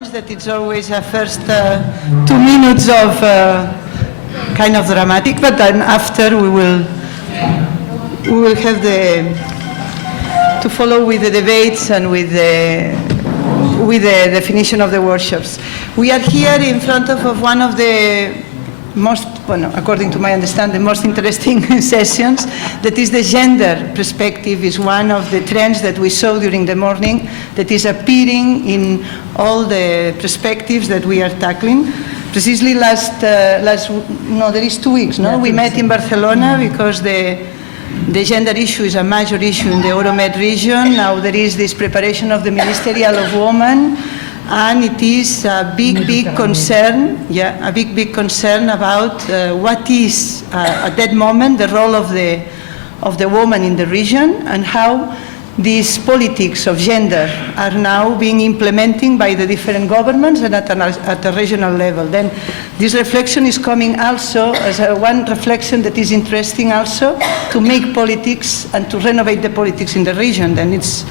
That it's always a first 2 minutes of kind of dramatic, but then after we will have to follow with the debates and with the definition of the workshops. We are here in front of one of the most, well, according to my understanding, most interesting sessions. That is the gender perspective is one of the trends that we saw during the morning that is appearing in all the perspectives that we are tackling. Precisely there is 2 weeks, no? We met in Barcelona because the gender issue is a major issue in the Euromed region. Now there is this preparation of the Ministerial of Women, and it is a big concern, a big concern about what is, at that moment, the role of the woman in the region and how these politics of gender are now being implemented by the different governments and at a regional level. Then this reflection is coming also as one reflection that is interesting also to make politics and to renovate the politics in the region. Then it's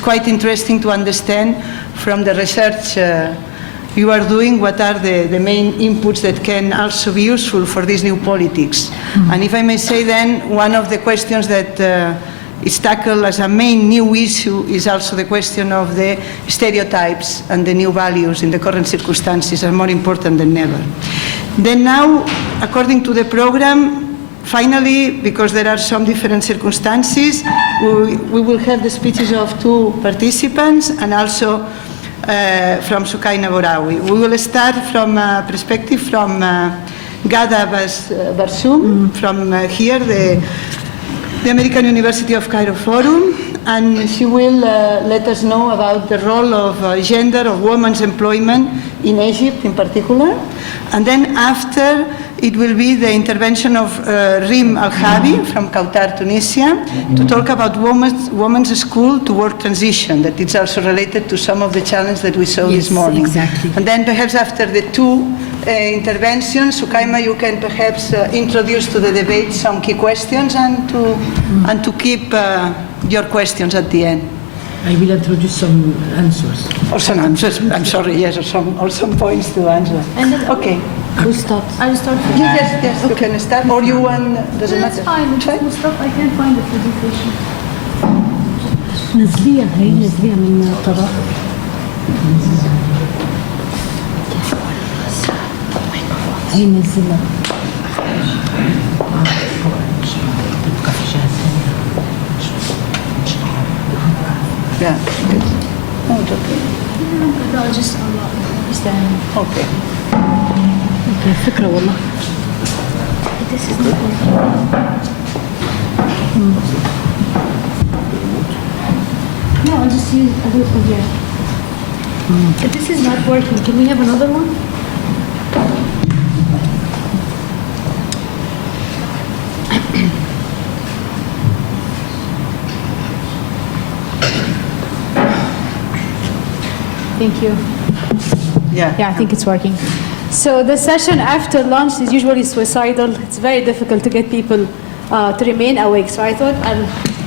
quite interesting to understand from the research you are doing what are the main inputs that can also be useful for these new politics. And if I may say then, one of the questions that is tackled as a main new issue is also the question of the stereotypes and the new values in the current circumstances are more important than ever. Then now, according to the program, finally, because there are some different circumstances, we will have the speeches of 2 participants and also from Soukeina Bouraoui. We will start from a perspective from Ghada Barsoum, from here, the American University of Cairo Forum, and she will let us know about the role of gender, of women's employment in Egypt in particular. And then after, it will be the intervention of Rim Al-Habi from Qatar, Tunisia, to talk about women's school to work transition, that it's also related to some of the challenges that we saw this morning. Exactly. And then perhaps after the 2 interventions, Soukeina, you can perhaps introduce to the debate some key questions and to keep your questions at the end. I will introduce some answers. Or some answers, I'm sorry, yes, or some points to answer. Okay. Who starts? I'll start. Yes, okay. You can start, or you want, doesn't matter. That's fine, just stop. I can't find the presentation. نزليها من الطرف. هي نزلها. Yeah. Oh, it's okay. No, just understand. Okay. Okay, فكرة والله. This is not working. No, I'll just use a little from here. If this is not working, can we have another one? Thank you. Yeah, I think it's working. So the session after lunch is usually suicidal. It's very difficult to get people to remain awake. So I thought I'll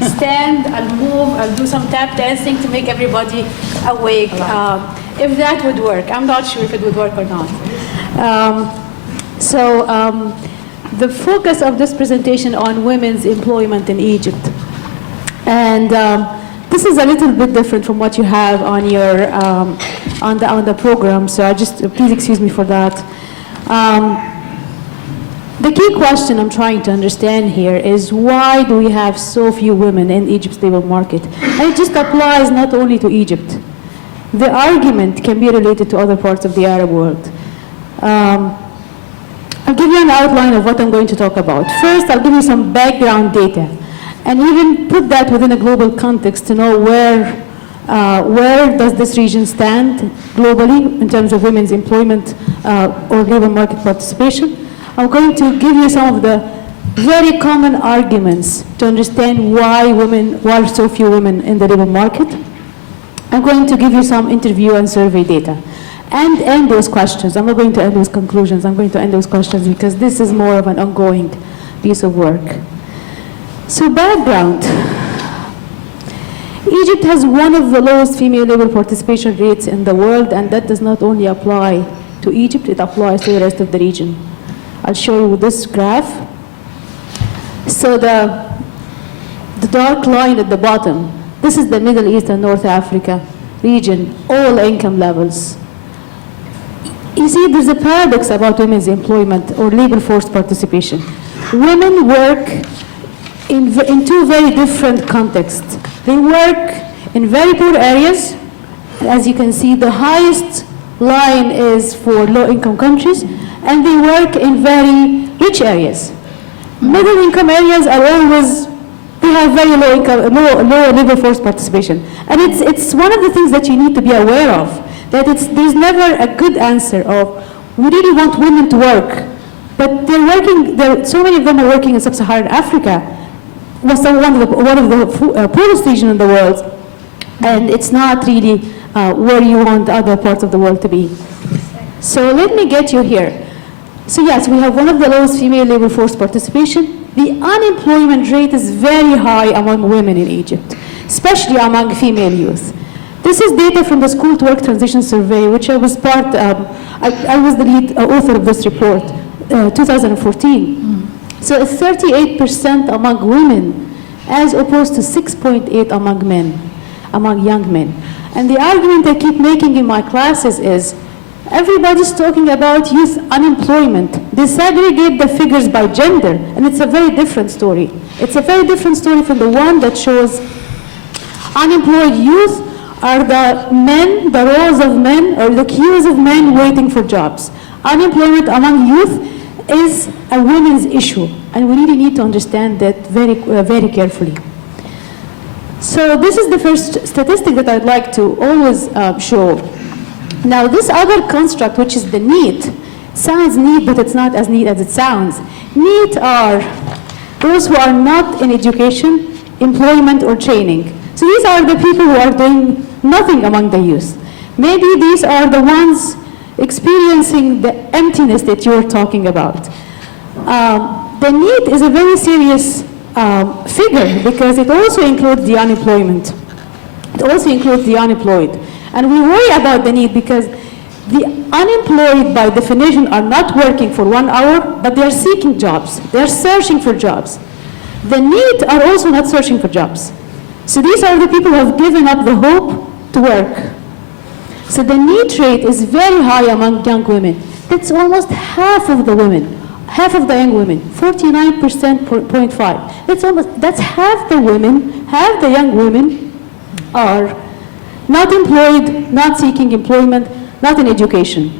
stand, I'll move, I'll do some tap dancing to make everybody awake. If that would work. I'm not sure if it would work or not. The focus of this presentation on women's employment in Egypt. And this is a little bit different from what you have on your on the program, so please excuse me for that. The key question I'm trying to understand here is why do we have so few women in Egypt's labor market? And it just applies not only to Egypt. The argument can be related to other parts of the Arab world. I'll give you an outline of what I'm going to talk about. First, I'll give you some background data, and even put that within a global context to know where does this region stand globally in terms of women's employment or labor market participation. I'm going to give you some of the very common arguments to understand why are so few women in the labor market. I'm going to give you some interview and survey data and end those questions. I'm not going to end those conclusions. I'm going to end those questions because this is more of an ongoing piece of work. So background. Egypt has one of the lowest female labor participation rates in the world, and that does not only apply to Egypt, it applies to the rest of the region. I'll show you this graph. So the dark line at the bottom, this is the Middle East and North Africa region, all income levels. You see, there's a paradox about women's employment or labor force participation. Women work in two very different contexts. They work in very poor areas. As you can see, the highest line is for low-income countries, and they work in very rich areas. Middle-income areas are always, they have very low labor force participation. And it's one of the things that you need to be aware of, that there's never a good answer of, we really want women to work, but they're working, so many of them are working in sub-Saharan Africa, was one of the poorest region in the world, and it's not really where you want other parts of the world to be. So let me get you here. So yes, we have one of the lowest female labor force participation. The unemployment rate is very high among women in Egypt, especially among female youth. This is data from the School to Work Transition Survey, which I was I was the lead author of this report, 2014. So it's 38% among women, as opposed to 6.8 among men, among young men. And the argument I keep making in my classes is, everybody's talking about youth unemployment. They segregate the figures by gender, and it's a very different story. It's a very different story from the one that shows unemployed youth are the men, the roles of men, or the queues of men waiting for jobs. Unemployment among youth is a women's issue, and we really need to understand that very carefully. So this is the first statistic that I'd like to always show. Now this other construct, which is the NEET, sounds neat, but it's not as neat as it sounds. NEET are those who are not in education, employment, or training. So these are the people who are doing nothing among the youth. Maybe these are the ones experiencing the emptiness that you're talking about. The NEET is a very serious figure because it also includes the unemployment. It also includes the unemployed. And we worry about the NEET because the unemployed, by definition, are not working for 1 hour, but they are seeking jobs. They are searching for jobs. The NEET are also not searching for jobs. So these are the people who have given up the hope to work. So the NEET rate is very high among young women. That's almost half of the women, half of the young women, 49.5. That's half the women, half the young women are not employed, not seeking employment, not in education,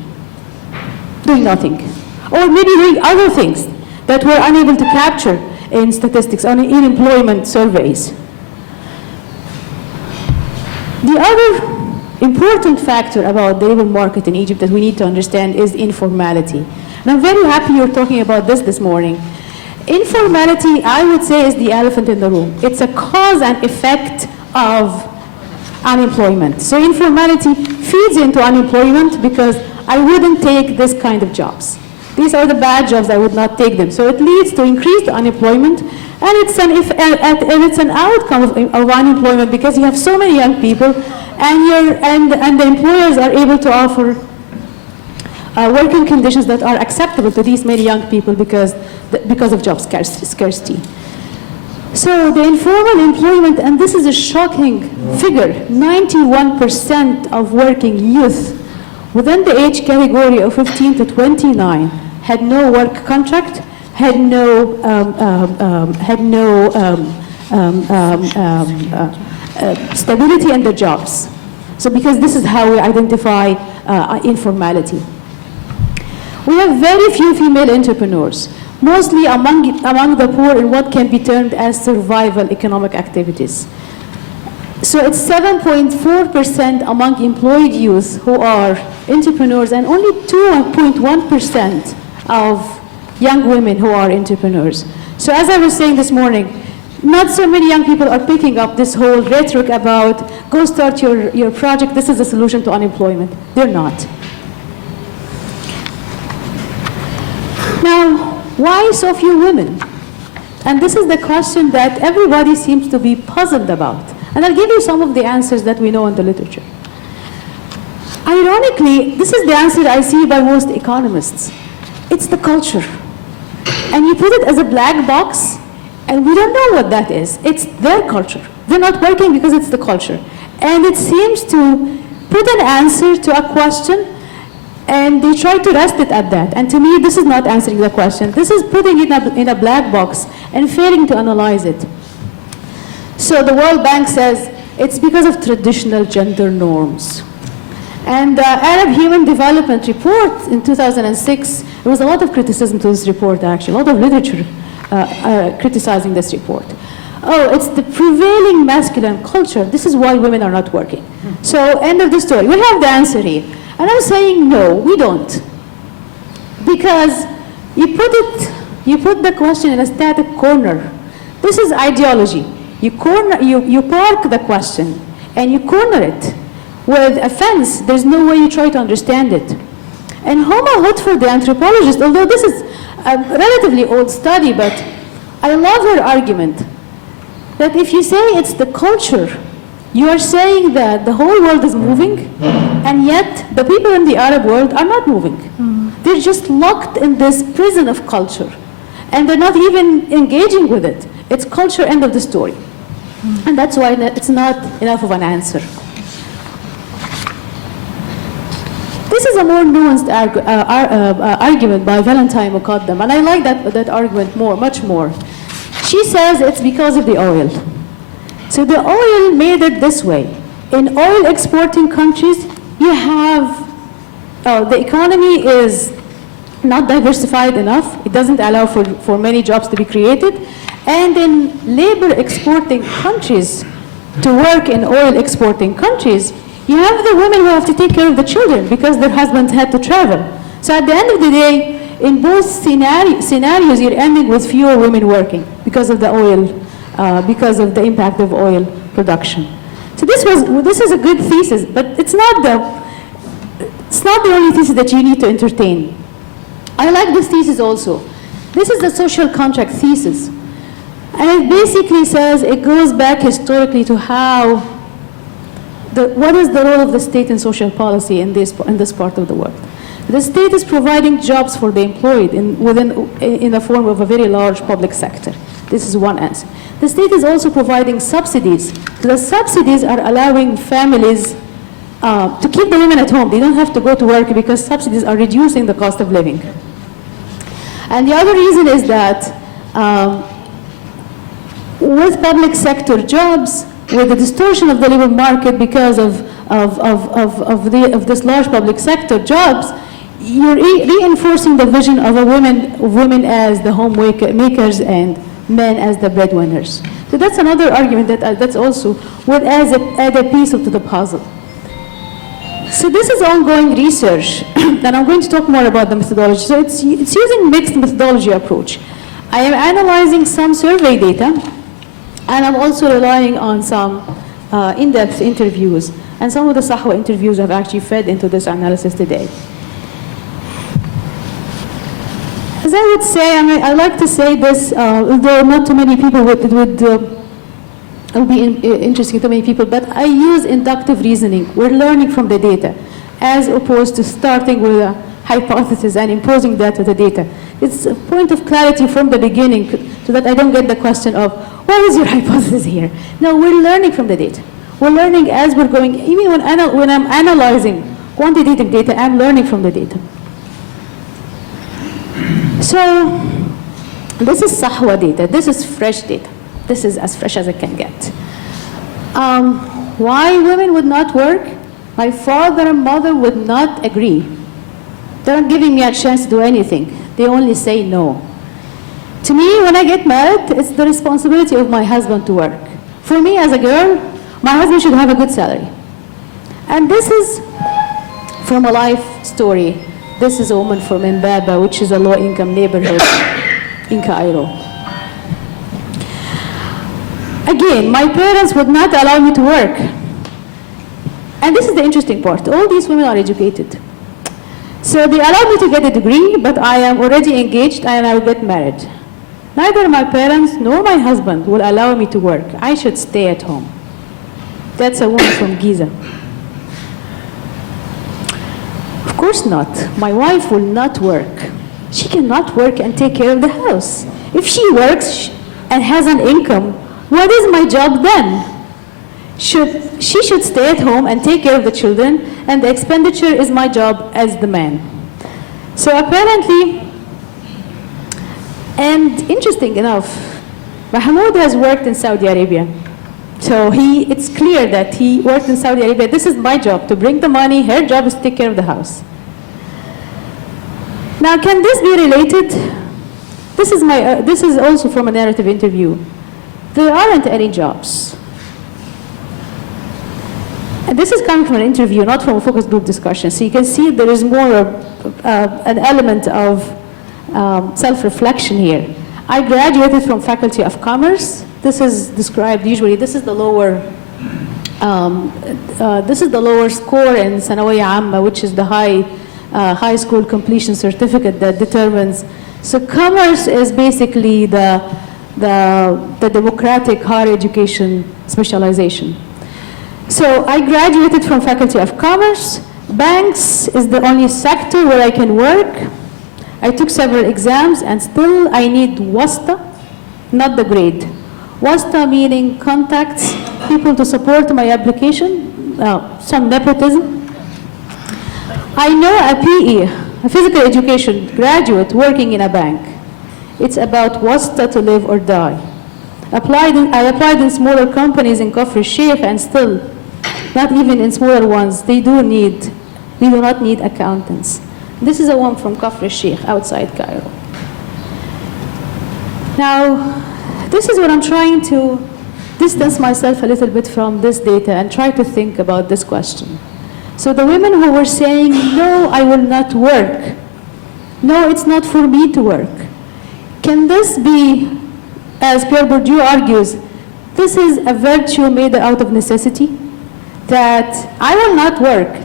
doing nothing. Or maybe doing other things that we're unable to capture in statistics, in employment surveys. The other important factor about the labor market in Egypt that we need to understand is informality. And I'm very happy you're talking about this morning. Informality, I would say, is the elephant in the room. It's a cause and effect of unemployment. So informality feeds into unemployment because I wouldn't take this kind of jobs. These are the bad jobs, I would not take them. So it leads to increased unemployment, and it's an outcome of unemployment because you have so many young people, and the employers are able to offer working conditions that are acceptable to these many young people because of job scarcity. So the informal employment, and this is a shocking figure, 91% of working youth within the age category of 15 to 29 had no work contract, had no stability in their jobs. So because this is how we identify informality. We have very few female entrepreneurs, mostly among the poor in what can be termed as survival economic activities. So it's 7.4% among employed youth who are entrepreneurs, and only 2.1% of young women who are entrepreneurs. So as I was saying this morning, not so many young people are picking up this whole rhetoric about go start your project, this is a solution to unemployment. They're not. Now, why so few women? And this is the question that everybody seems to be puzzled about. And I'll give you some of the answers that we know in the literature. Ironically, this is the answer I see by most economists. It's the culture. And you put it as a black box, and we don't know what that is. It's their culture. They're not working because it's the culture. And it seems to put an answer to a question, and they try to rest it at that. And to me, this is not answering the question. This is putting it in a black box and failing to analyze it. So the World Bank says it's because of traditional gender norms. And the Arab Human Development Report in 2006, there was a lot of criticism to this report, actually, a lot of literature criticizing this report. Oh, it's the prevailing masculine culture. This is why women are not working. So, end of the story. We have the answer here. And I'm saying, no, we don't. Because you put the question in a static corner. This is ideology. You park the question, and you corner it. With a fence, there's no way you try to understand it. And Homa Hutford, the anthropologist, although this is a relatively old study, but I love her argument that if you say it's the culture, you are saying that the whole world is moving, and yet the people in the Arab world are not moving. They're just locked in this prison of culture, and they're not even engaging with it. It's culture, end of the story. And that's why it's not enough of an answer. This is a more nuanced argument by Valentine Muqaddam, and I like that argument much more. She says it's because of the oil. So the oil made it this way. In oil exporting countries, you have, the economy is not diversified enough. It doesn't allow for many jobs to be created. And in labor exporting countries, to work in oil exporting countries, you have the women who have to take care of the children because their husbands had to travel. So at the end of the day, in both scenarios, you're ending with fewer women working because of the oil, because of the impact of oil production. So this is a good thesis, but it's not the only thesis that you need to entertain. I like this thesis also. This is the social contract thesis. And it basically says, it goes back historically to how what is the role of the state in social policy in this part of the world? The state is providing jobs for the employed in the form of a very large public sector. This is one answer. The state is also providing subsidies. The subsidies are allowing families to keep the women at home. They don't have to go to work because subsidies are reducing the cost of living. And the other reason is that with public sector jobs, with the distortion of the labor market because of this large public sector jobs, you're reinforcing the vision of women as the homemakers and men as the breadwinners. So that's another argument that's also would add a piece to the puzzle. So this is ongoing research, and I'm going to talk more about the methodology. So it's using mixed methodology approach. I am analyzing some survey data, and I'm also relying on some in-depth interviews. And some of the SAHWA interviews have actually fed into this analysis today. As I would say, I like to say this, although not too many people would be interesting to many people, but I use inductive reasoning. We're learning from the data, as opposed to starting with a hypothesis and imposing that to the data. It's a point of clarity from the beginning so that I don't get the question of, what is your hypothesis here? No, we're learning from the data. We're learning as we're going. Even when I'm analyzing quantitative data, I'm learning from the data. So this is SAHWA data. This is fresh data. This is as fresh as it can get. Why women would not work? My father and mother would not agree. They're not giving me a chance to do anything. They only say no. To me, when I get married, it's the responsibility of my husband to work. For me, as a girl, my husband should have a good salary. And this is from a life story. This is a woman from Mbaba, which is a low-income neighborhood in Cairo. Again, my parents would not allow me to work. And this is the interesting part. All these women are educated. So they allowed me to get a degree, but I am already engaged and I will get married. Neither my parents nor my husband will allow me to work. I should stay at home. That's a woman from Giza. Of course not. My wife will not work. She cannot work and take care of the house. If she works and has an income, what is my job then? She should stay at home and take care of the children, and the expenditure is my job as the man. So apparently, and interesting enough, Mahmoud has worked in Saudi Arabia. So it's clear that he worked in Saudi Arabia. This is my job, to bring the money. Her job is to take care of the house. Now, can this be related? This is also from a narrative interview. There aren't any jobs. And this is coming from an interview, not from a focus group discussion. So you can see there is more an element of self-reflection here. I graduated from Faculty of Commerce. This is described usually. This is the lower score in Sanawiyya Amma, which is the high school completion certificate that determines. So commerce is basically the democratic higher education specialization. So I graduated from Faculty of Commerce. Banks is the only sector where I can work. I took several exams, and still I need WASTA, not the grade. WASTA meaning contacts, people to support my application, some nepotism. I know a PE, a physical education graduate working in a bank. It's about WASTA to live or die. I applied in smaller companies in Kafr Sheikh, and still, not even in smaller ones, they do not need accountants. This is a one from Kafr Sheikh outside Cairo. Now, this is what I'm trying to distance myself a little bit from this data and try to think about this question. So the women who were saying, no, I will not work. No, it's not for me to work. Can this be, as Pierre Bourdieu argues, this is a virtue made out of necessity? That I will not work.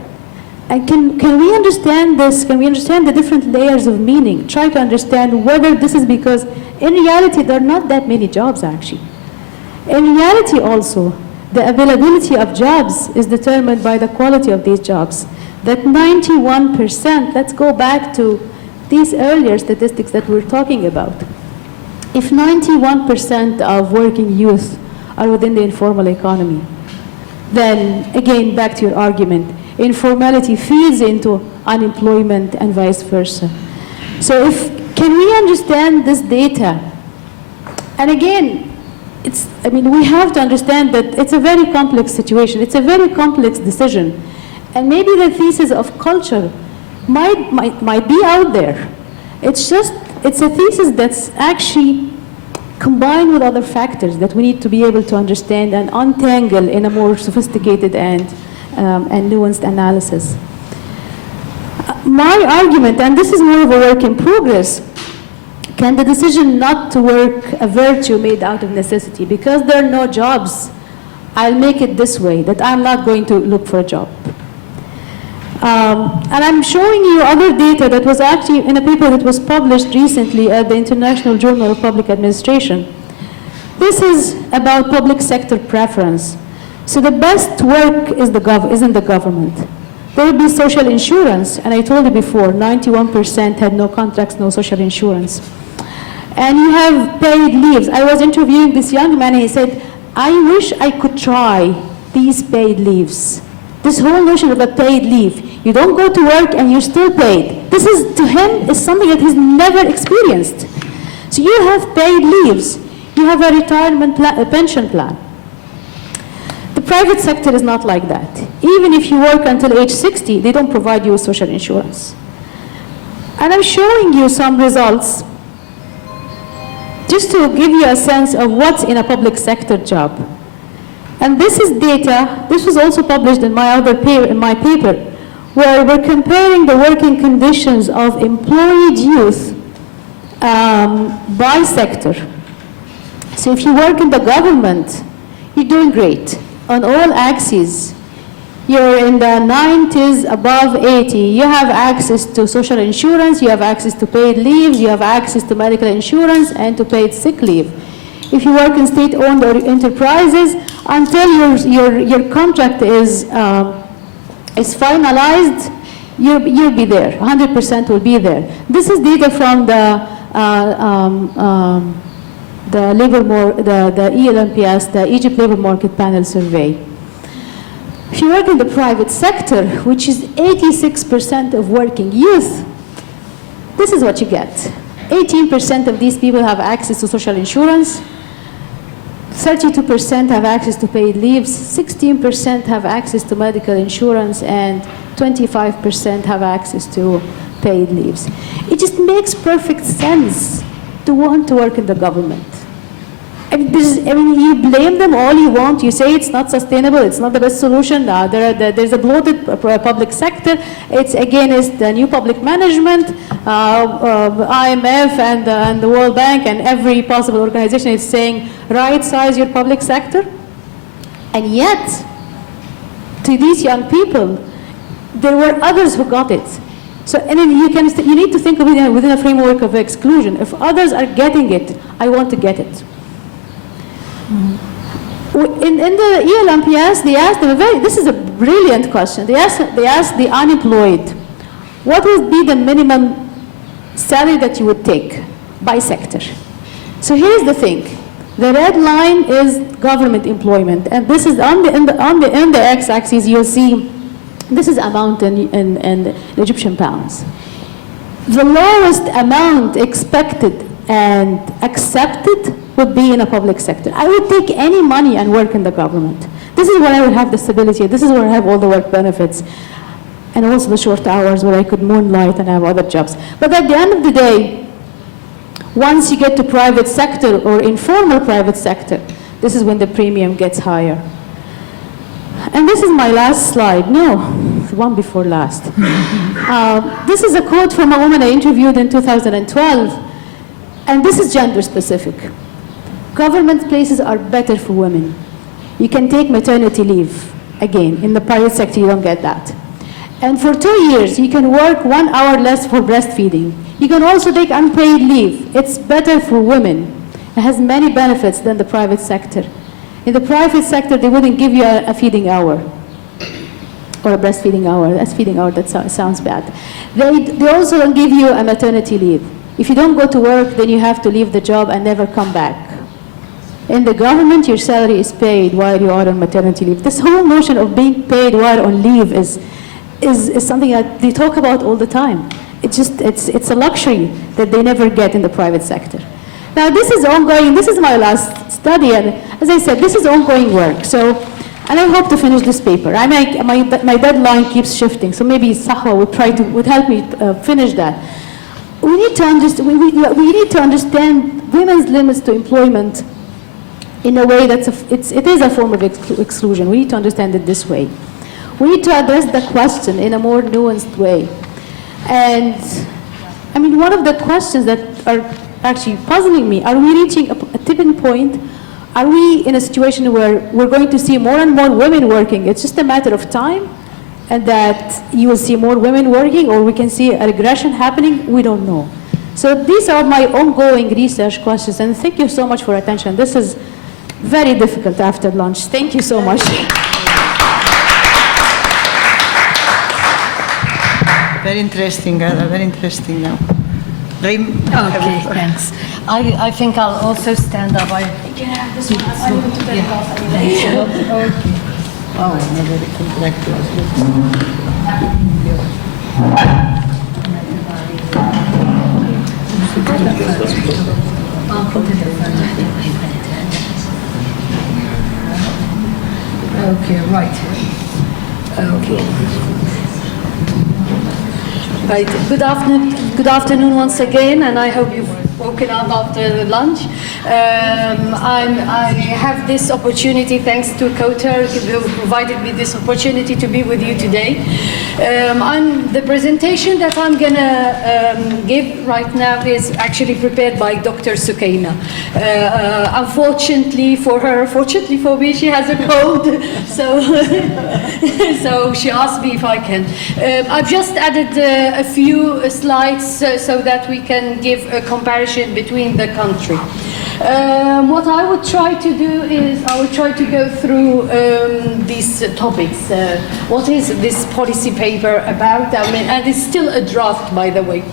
And can we understand this? Can we understand the different layers of meaning? Try to understand whether this is because, in reality, there are not that many jobs, actually. In reality, also, the availability of jobs is determined by the quality of these jobs. That 91%, let's go back to these earlier statistics that we're talking about. If 91% of working youth are within the informal economy, then, again, back to your argument, informality feeds into unemployment and vice versa. So can we understand this data? And again, we have to understand that it's a very complex situation. It's a very complex decision. And maybe the thesis of culture might be out there. It's a thesis that's actually combined with other factors that we need to be able to understand and untangle in a more sophisticated and nuanced analysis. My argument, and this is more of a work in progress, can the decision not to work a virtue made out of necessity? Because there are no jobs, I'll make it this way, that I'm not going to look for a job. And I'm showing you other data that was actually in a paper that was published recently at the International Journal of Public Administration. This is about public sector preference. So the best work is in the government. There will be social insurance, and I told you before, 91% had no contracts, no social insurance. And you have paid leaves. I was interviewing this young man, and he said, I wish I could try these paid leaves. This whole notion of a paid leave. You don't go to work and you're still paid. This is, to him, is something that he's never experienced. So you have paid leaves. You have a retirement plan, a pension plan. The private sector is not like that. Even if you work until age 60, they don't provide you with social insurance. And I'm showing you some results just to give you a sense of what's in a public sector job. And this is data, this was also published in my paper, where we're comparing the working conditions of employed youth by sector. So if you work in the government, you're doing great. On all axes, you're in the 90s, above 80. You have access to social insurance, you have access to paid leave, you have access to medical insurance and to paid sick leave. If you work in state-owned or enterprises, until your contract is finalized, you'll be there. 100% will be there. This is data from the ELMPS, the Egypt Labor Market Panel Survey. If you work in the private sector, which is 86% of working youth, this is what you get. 18% of these people have access to social insurance, 32% have access to paid leaves, 16% have access to medical insurance, and 25% have access to paid leaves. It just makes perfect sense to want to work in the government. You blame them all you want. You say it's not sustainable, it's not the best solution. There's a bloated public sector. It's against the new public management. IMF and the World Bank and every possible organization is saying right-size your public sector. And yet, to these young people, there were others who got it. So, and then you need to think of it within a framework of exclusion. If others are getting it, I want to get it. In the ELMPS, they asked them this is a brilliant question. They asked the unemployed, what would be the minimum salary that you would take by sector? So here's the thing. The red line is government employment, and this is on the x-axis. You'll see this is amount in Egyptian pounds. The lowest amount expected and accepted would be in a public sector. I would take any money and work in the government. This is where I would have the stability. This is where I have all the work benefits, and also the short hours where I could moonlight and have other jobs. But at the end of the day, once you get to private sector or informal private sector, this is when the premium gets higher. And this is my last slide. No, one before last. This is a quote from a woman I interviewed in 2012, and this is gender specific. Government places are better for women. You can take maternity leave. Again, in the private sector, you don't get that. And for 2 years, you can work 1 hour less for breastfeeding. You can also take unpaid leave. It's better for women. It has many benefits than the private sector. In the private sector, they wouldn't give you a feeding hour or a breastfeeding hour. That's feeding hour, that sounds bad. They also don't give you a maternity leave. If you don't go to work, then you have to leave the job and never come back. In the government, your salary is paid while you are on maternity leave. This whole notion of being paid while on leave is something that they talk about all the time. It's a luxury that they never get in the private sector. Now, this is ongoing. This is my last study, and as I said, this is ongoing work. So, and I hope to finish this paper. My deadline keeps shifting, so maybe SAHWA would help me finish that. We need to understand. We need to understand women's limits to employment in a way it is a form of exclusion. We need to understand it this way. We need to address the question in a more nuanced way. And I mean, one of the questions that are actually puzzling me, are we reaching a tipping point? Are we in a situation where we're going to see more and more women working? It's just a matter of time, and that you will see more women working, or we can see a regression happening? We don't know. So these are my ongoing research questions, and thank you so much for attention. This is very difficult after lunch. Thank you so much. Very interesting, Ghada, very interesting now. Okay, thanks. I think I'll also stand up. Can I have this one? I want to take it off anyway. Oh, never come back to Okay, right. Okay. Right. Good afternoon once again, and I hope you've woken up after the lunch. I have this opportunity, thanks to Koter, who provided me this opportunity to be with you today. The presentation that I'm going to give right now is actually prepared by Dr. Soukeina. Unfortunately for her, fortunately for me, she has a cold, so she asked me if I can. I've just added a few slides so that we can give a comparison between the country. What I would try to do is I would try to go through these topics. What is this policy paper about? I mean, and it's still a draft, by the way.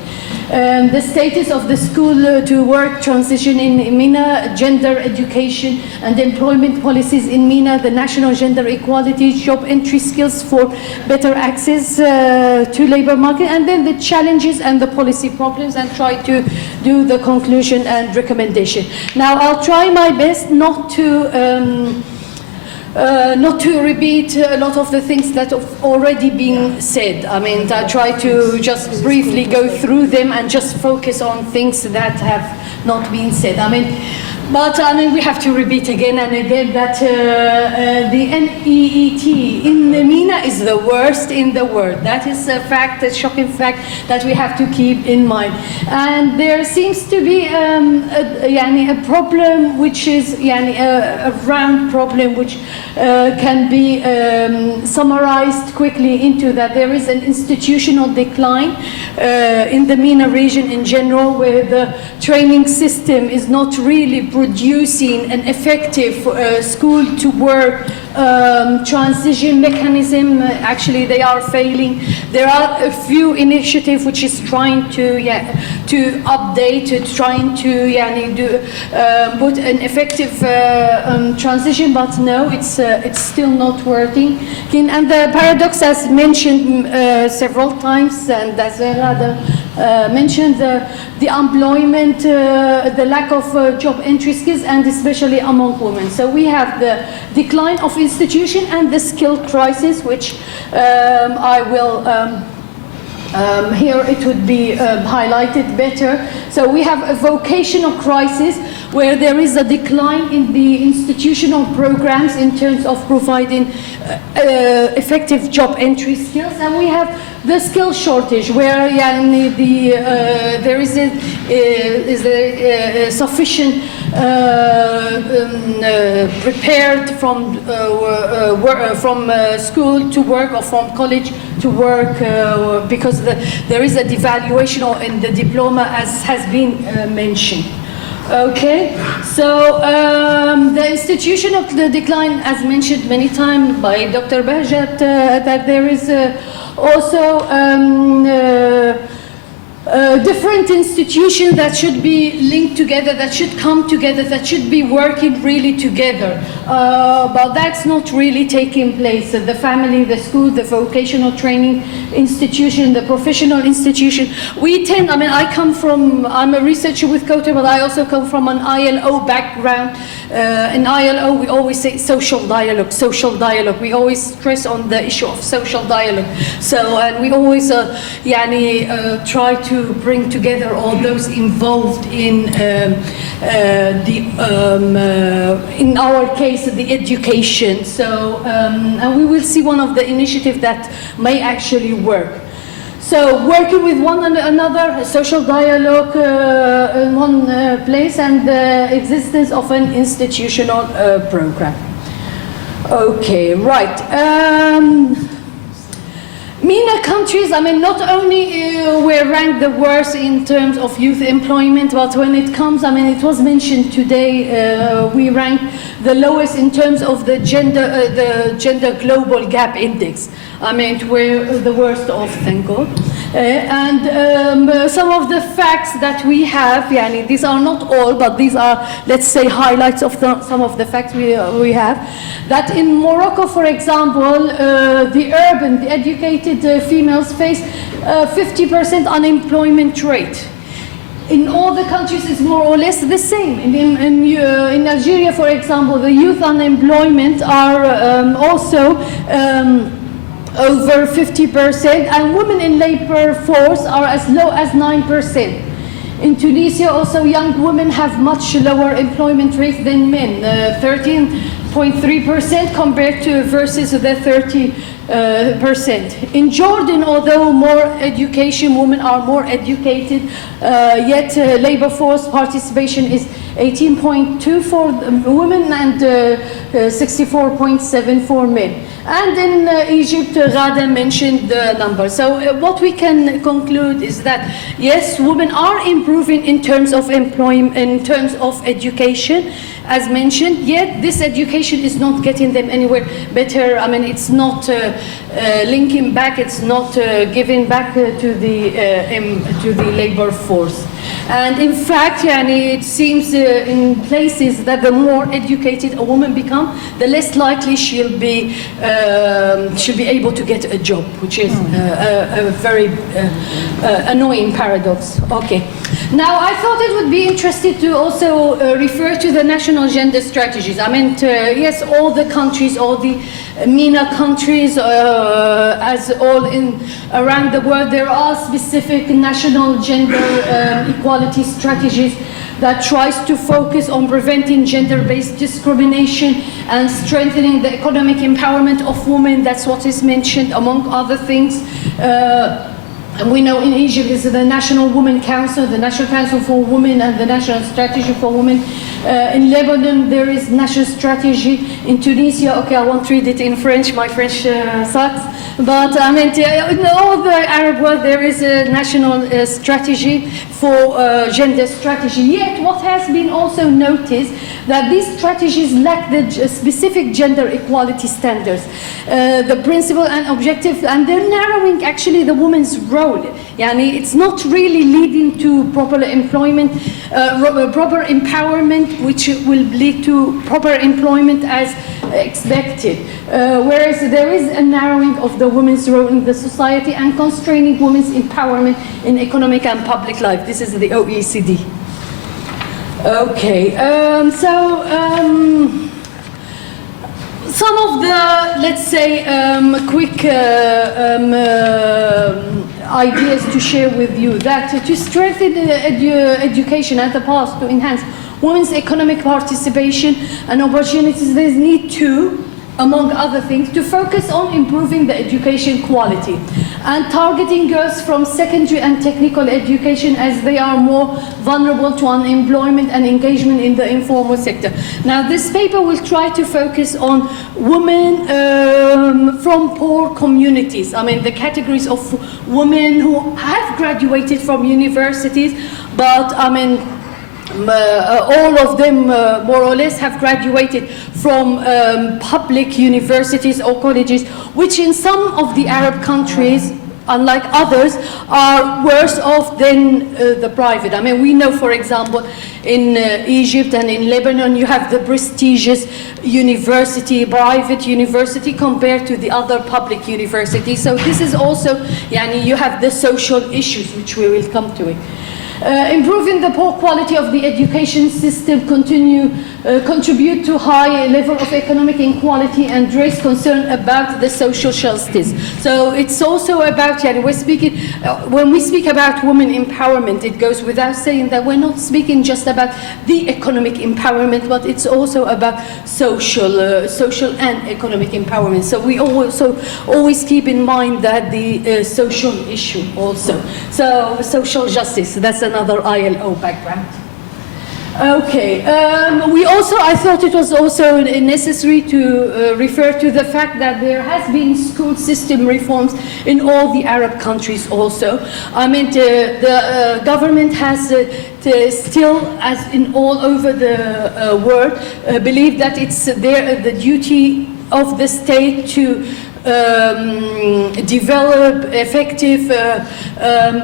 The status of the school to work transition in MENA, gender education and employment policies in MENA, the national gender equality, job entry skills for better access to labor market, and then the challenges and the policy problems, and try to do the conclusion and recommendation. Now, I'll try my best not to repeat a lot of the things that have already been said. I mean, I try to just briefly go through them and just focus on things that have not been said. But we have to repeat again and again that the NEET in the MENA is the worst in the world. That is a fact, a shocking fact that we have to keep in mind. And there seems to be a problem which is a round problem which can be summarized quickly into that there is an institutional decline in the MENA region in general, where the training system is not really producing an effective school to work transition mechanism. Actually, they are failing. There are a few initiatives which is trying to update, trying to put an effective transition, but no, it's still not working. And the paradox, as mentioned several times, and as Ghada mentioned, the employment, the lack of job entry skills, and especially among women. So we have the decline of institution and the skill crisis, which I will here it would be highlighted better. So we have a vocational crisis where there is a decline in the institutional programs in terms of providing effective job entry skills, and we have the skill shortage where there is a sufficient prepared from school to work or from college to work because there is a devaluation in the diploma, as has been mentioned. Okay, so the institution of the decline, as mentioned many times by Dr. Bahjat, that there is also different institutions that should be linked together, that should come together, that should be working really together. But that's not really taking place. The family, the school, the vocational training institution, the professional institution. We tend, I'm a researcher with Qatar, but I also come from an ILO background. In ILO, we always say social dialogue, social dialogue. We always stress on the issue of social dialogue. So, and we always try to bring together all those involved in in our case, the education. So, and we will see one of the initiatives that may actually work. So working with one another, social dialogue in one place, and the existence of an institutional program. Okay, right. MENA countries, not only we're ranked the worst in terms of youth employment, but when it comes, it was mentioned today, we rank the lowest in terms of the gender global gap index. We're the worst off, thank God. And some of the facts that we have, these are not all, but these are, let's say, highlights of some of the facts we have. That in Morocco, for example, the educated females face 50% unemployment rate. In all the countries, it's more or less the same. In Algeria, for example, the youth unemployment are also over 50%, and women in labor force are as low as 9%. In Tunisia, also young women have much lower employment rates than men, 13.3% compared to versus the 30% percent. In Jordan, although more education, women are more educated, yet labor force participation is 18.2 for women and 64.7 for men. And in Egypt, Ghada mentioned the number. So what we can conclude is that, yes, women are improving in terms of employment, in terms of education, as mentioned, yet this education is not getting them anywhere better. I mean, it's not linking back, it's not giving back to the labor force. And in fact, it seems in places that the more educated a woman becomes, the less likely she'll be able to get a job, which is a very annoying paradox. Okay. Now, I thought it would be interesting to also refer to the national gender strategies. I mean, yes, all the countries, all the MENA countries, as all in around the world, there are specific national gender equality strategies that tries to focus on preventing gender-based discrimination and strengthening the economic empowerment of women. That's what is mentioned, among other things. And we know in Egypt is the National Women Council, the National Council for Women, and the National Strategy for Women. In Lebanon, there is national strategy. In Tunisia, okay, I won't read it in French, my French sucks. But I mean, in all the Arab world, there is a national strategy for gender strategy. Yet, what has been also noticed that these strategies lack the specific gender equality standards, the principle and objective, and they're narrowing actually the woman's role. Yani it's not really leading to proper employment, proper empowerment, which will lead to proper employment as expected. Whereas there is a narrowing of the woman's role in the society and constraining women's empowerment in economic and public life. This is the OECD. Okay, some of the, let's say, quick ideas to share with you, that to strengthen education at the past, to enhance women's economic participation and opportunities, there is need to, among other things, to focus on improving the education quality and targeting girls from secondary and technical education, as they are more vulnerable to unemployment and engagement in the informal sector. Now, this paper will try to focus on women from poor communities. I mean, the categories of women who have graduated from universities, but I mean, all of them more or less have graduated from public universities or colleges, which in some of the Arab countries, unlike others, are worse off than the private. I mean, we know, for example, in Egypt and in Lebanon, you have the prestigious university, private university, compared to the other public universities. So this is also, you have the social issues, which we will come to it. Improving the poor quality of the education system contribute to high level of economic inequality and raise concern about the social justice. So it's also about, we're speaking, when we speak about women empowerment, it goes without saying that we're not speaking just about the economic empowerment, but it's also about social and economic empowerment. So we also always keep in mind that the social issue also. So social justice, that's another ILO background. Okay, I thought it was also necessary to refer to the fact that there has been school system reforms in all the Arab countries also. I mean, the government has still, as in all over the world, believe that it's the duty of the state to develop effective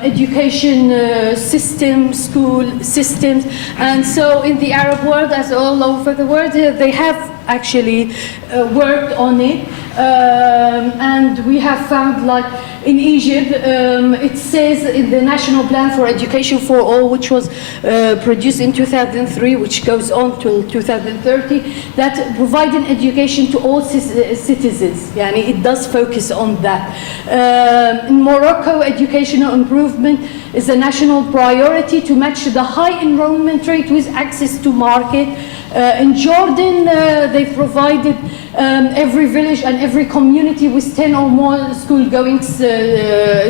education systems, school systems, and so in the Arab world, as all over the world, they have actually worked on it, and we have found, like in Egypt, it says in the National Plan for Education for All, which was produced in 2003, which goes on till 2030, that providing education to all citizens, it does focus on that. In Morocco, educational improvement is a national priority to match the high enrollment rate with access to market. In Jordan, they provided every village and every community with 10 or more school-going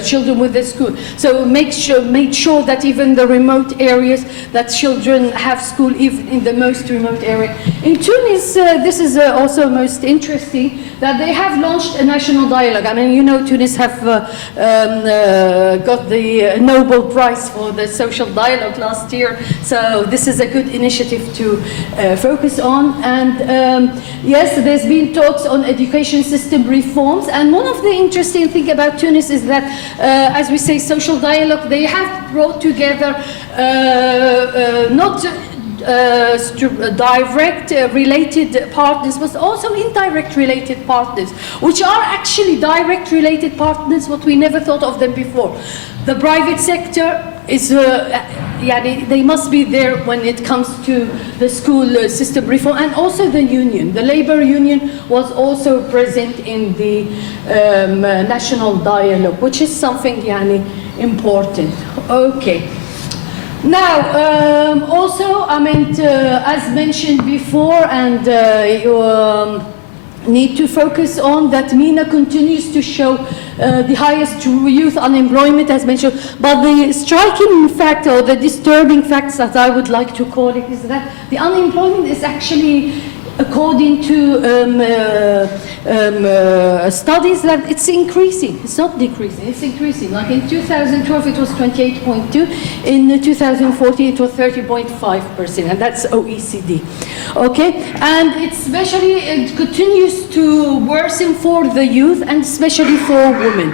children with the school. So made sure that even the remote areas, that children have school even in the most remote area. In Tunis, this is also most interesting, that they have launched a national dialogue. I mean, you know, Tunis have got the Nobel Prize for the social dialogue last year. So this is a good initiative to focus on. And yes, there's been talks on education system reforms. And one of the interesting things about Tunis is that, as we say, social dialogue, they have brought together not direct related partners, but also indirect related partners, which are actually direct related partners, what we never thought of them before. The private sector is, they must be there when it comes to the school system reform, and also the union. The labor union was also present in the national dialogue, which is something important. Okay. Now, also, I mean, as mentioned before, and you need to focus on that MENA continues to show the highest youth unemployment, as mentioned. But the striking fact, or the disturbing facts that I would like to call it, is that the unemployment is actually, according to studies, that it's increasing. It's not decreasing, it's increasing. Like in 2012 it was 28.2, in 2014 it was 30.5%, and that's OECD. Okay, and it continues to worsen for the youth, and especially for women.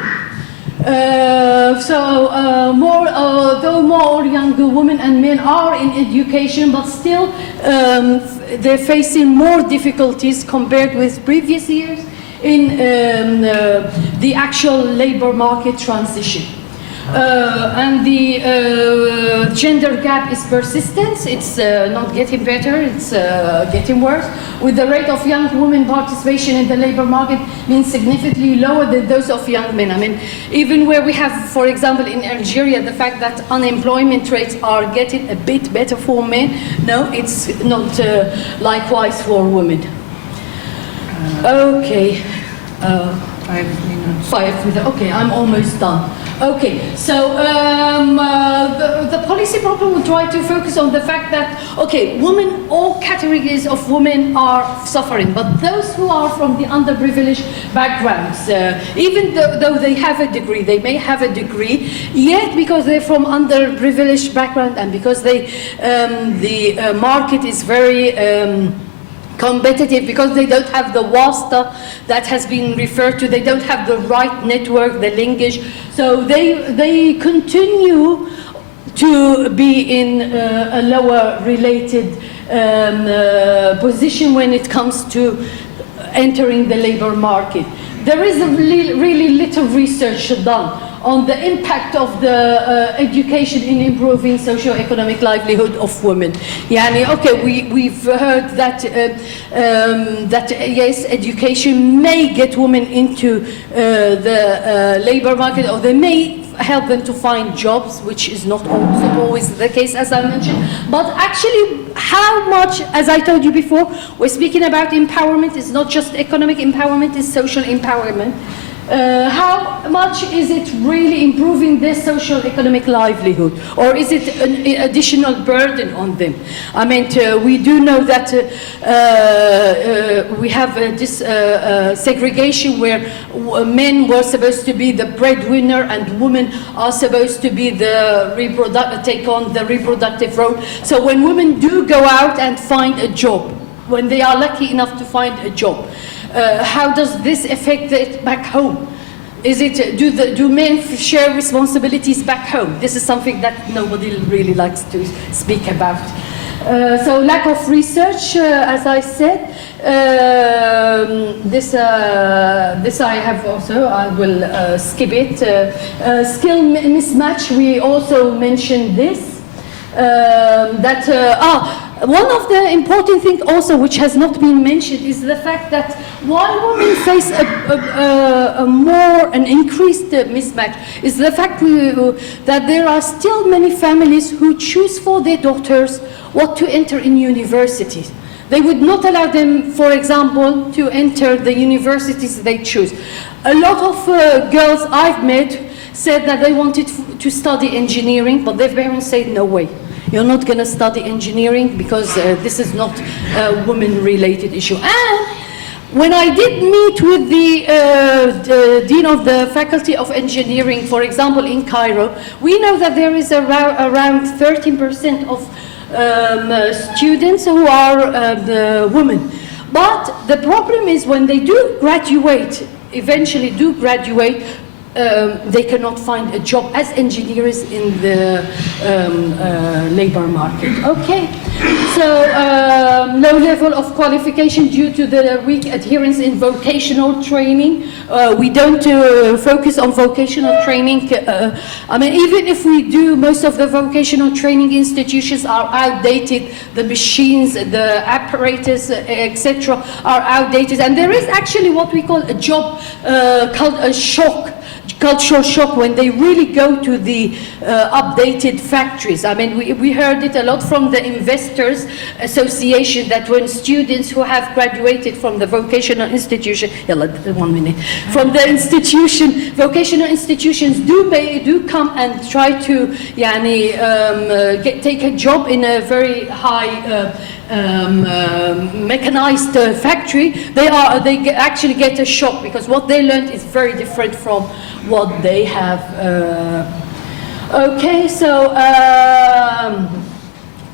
Though more younger women and men are in education, but still they're facing more difficulties compared with previous years in the actual labor market transition. And the gender gap is persistent. It's not getting better, it's getting worse. With the rate of young women participation in the labor market being significantly lower than those of young men. I mean, even where we have, for example, in Algeria, the fact that unemployment rates are getting a bit better for men, no, it's not likewise for women. Okay. 5 minutes. 5 minutes. Okay, I'm almost done. Okay, so the policy problem will try to focus on the fact that, okay, women, all categories of women are suffering, but those who are from the underprivileged backgrounds, even though they have a degree, they may have a degree, yet because they're from underprivileged background and because the market is very competitive, because they don't have the wasta that has been referred to, they don't have the right network, the linkage, so they continue to be in a lower related position when it comes to entering the labor market. There is really little research done on the impact of the education in improving socio-economic livelihood of women. Okay, we've heard that yes, education may get women into the labor market, or they may help them to find jobs, which is not also always the case, as I mentioned. But actually, how much, as I told you before, we're speaking about empowerment. It's not just economic empowerment, it's social empowerment. How much is it really improving their social economic livelihood, or is it an additional burden on them? I mean, we do know that we have this segregation where men were supposed to be the breadwinner and women are supposed to be the take on the reproductive role. So when women do go out and find a job, when they are lucky enough to find a job, how does this affect it back home? Is it, do men share responsibilities back home? This is something that nobody really likes to speak about. So lack of research, as I said. This I have also, I will skip it. Skill mismatch, we also mentioned this. One of the important things also, which has not been mentioned, is the fact that while women face an increased mismatch, is the fact that there are still many families who choose for their daughters what to enter in universities. They would not allow them, for example, to enter the universities they choose. A lot of girls I've met said that they wanted to study engineering, but their parents said, no way. You're not going to study engineering because this is not a women-related issue. And when I did meet with the Dean of the Faculty of Engineering, for example, in Cairo, we know that there is around 13% of students who are the women. But the problem is when they do graduate, eventually do graduate, they cannot find a job as engineers in the labor market. Okay, so low level of qualification due to the weak adherence in vocational training. We don't focus on vocational training. I mean, even if we do, most of the vocational training institutions are outdated. The machines, the apparatus, etc., are outdated. And there is actually what we call a job called a shock. Cultural shock when they really go to the updated factories. I mean, we heard it a lot from the Investors Association that when students who have graduated from the vocational institution, from the institution, vocational institutions do come and try to take a job in a very high mechanized factory, they actually get a shock because what they learned is very different from what they have. Okay, so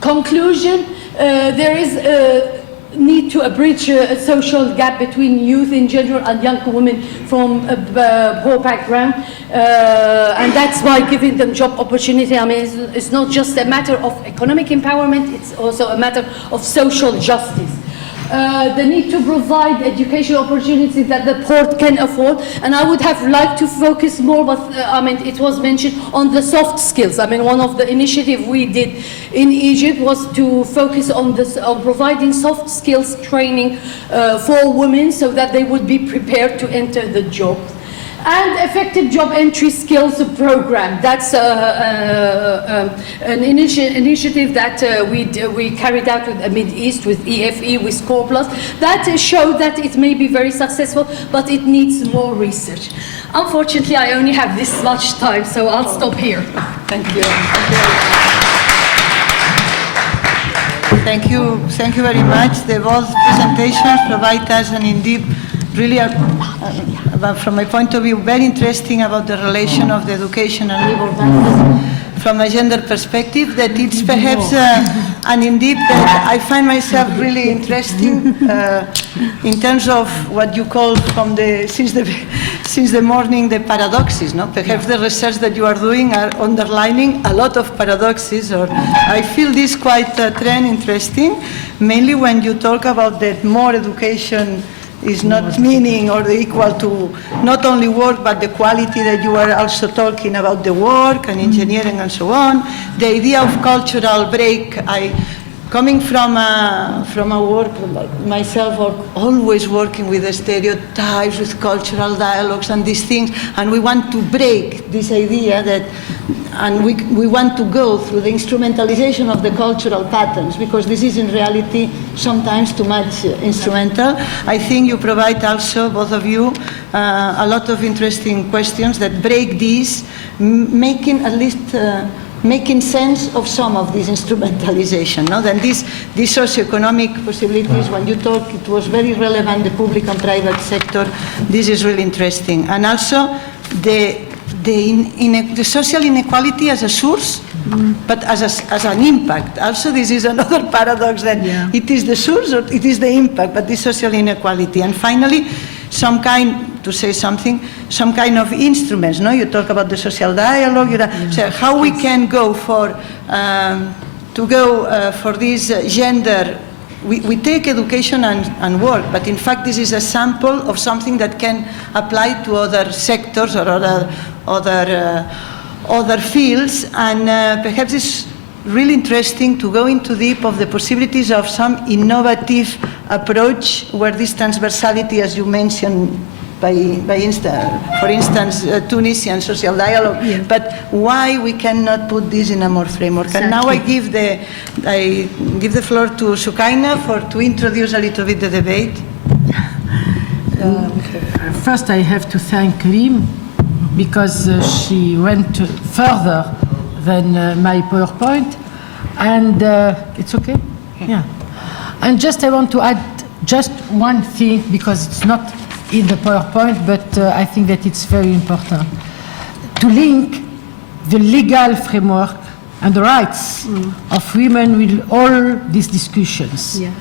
conclusion, there is a need to bridge a social gap between youth in general and young women from a poor background, and that's why giving them job opportunity. I mean, it's not just a matter of economic empowerment, it's also a matter of social justice. The need to provide educational opportunities that the port can afford, and I would have liked to focus more, but I mean, it was mentioned on the soft skills. I mean, one of the initiatives we did in Egypt was to focus on providing soft skills training for women so that they would be prepared to enter the job. And effective job entry skills program. That's an initiative that we carried out with the Mid East, with EFE, with Core Plus. That showed that it may be very successful, but it needs more research. Unfortunately, I only have this much time, so I'll stop here. Thank you. Thank you very much. Both presentations provide us an in-depth, really, from my point of view, very interesting about the relation of the education and labor market from a gender perspective. That it's perhaps an in-depth that I find myself really interesting in terms of what you call since the morning the paradoxes. No, perhaps the research that you are doing are underlining a lot of paradoxes. Or I feel this quite trend interesting, mainly when you talk about that more education is not meaning or equal to not only work, but the quality that you are also talking about the work and engineering and so on. The idea of cultural break, coming from a work myself, or always working with the stereotypes, with cultural dialogues and these things, and we want to break this idea that, and we want to go through the instrumentalization of the cultural patterns, because this is in reality sometimes too much instrumental. I think you provide also, both of you, a lot of interesting questions that break these, making at least making sense of some of this instrumentalization. No? Then these socioeconomic possibilities, when you talk, it was very relevant, the public and private sector. This is really interesting. And also the social inequality as a source, but as an impact. Also, this is another paradox that it is the source or it is the impact, but this social inequality. And finally, some kind of instruments. No, you talk about the social dialogue. So how we can go for this gender. We take education and work, but in fact this is a sample of something that can apply to other sectors or other fields, and perhaps it's really interesting to go into deep of the possibilities of some innovative approach where this transversality, as you mentioned for instance, Tunisian social dialogue, but why we cannot put this in a more framework? And now I give the floor to Soukeina to introduce a little bit the debate. First, I have to thank Rim because she went further than my PowerPoint, and it's okay? Yeah. And just I want to add just one thing because it's not in the PowerPoint, but I think that it's very important to link the legal framework and the rights of women with all these discussions. Yeah.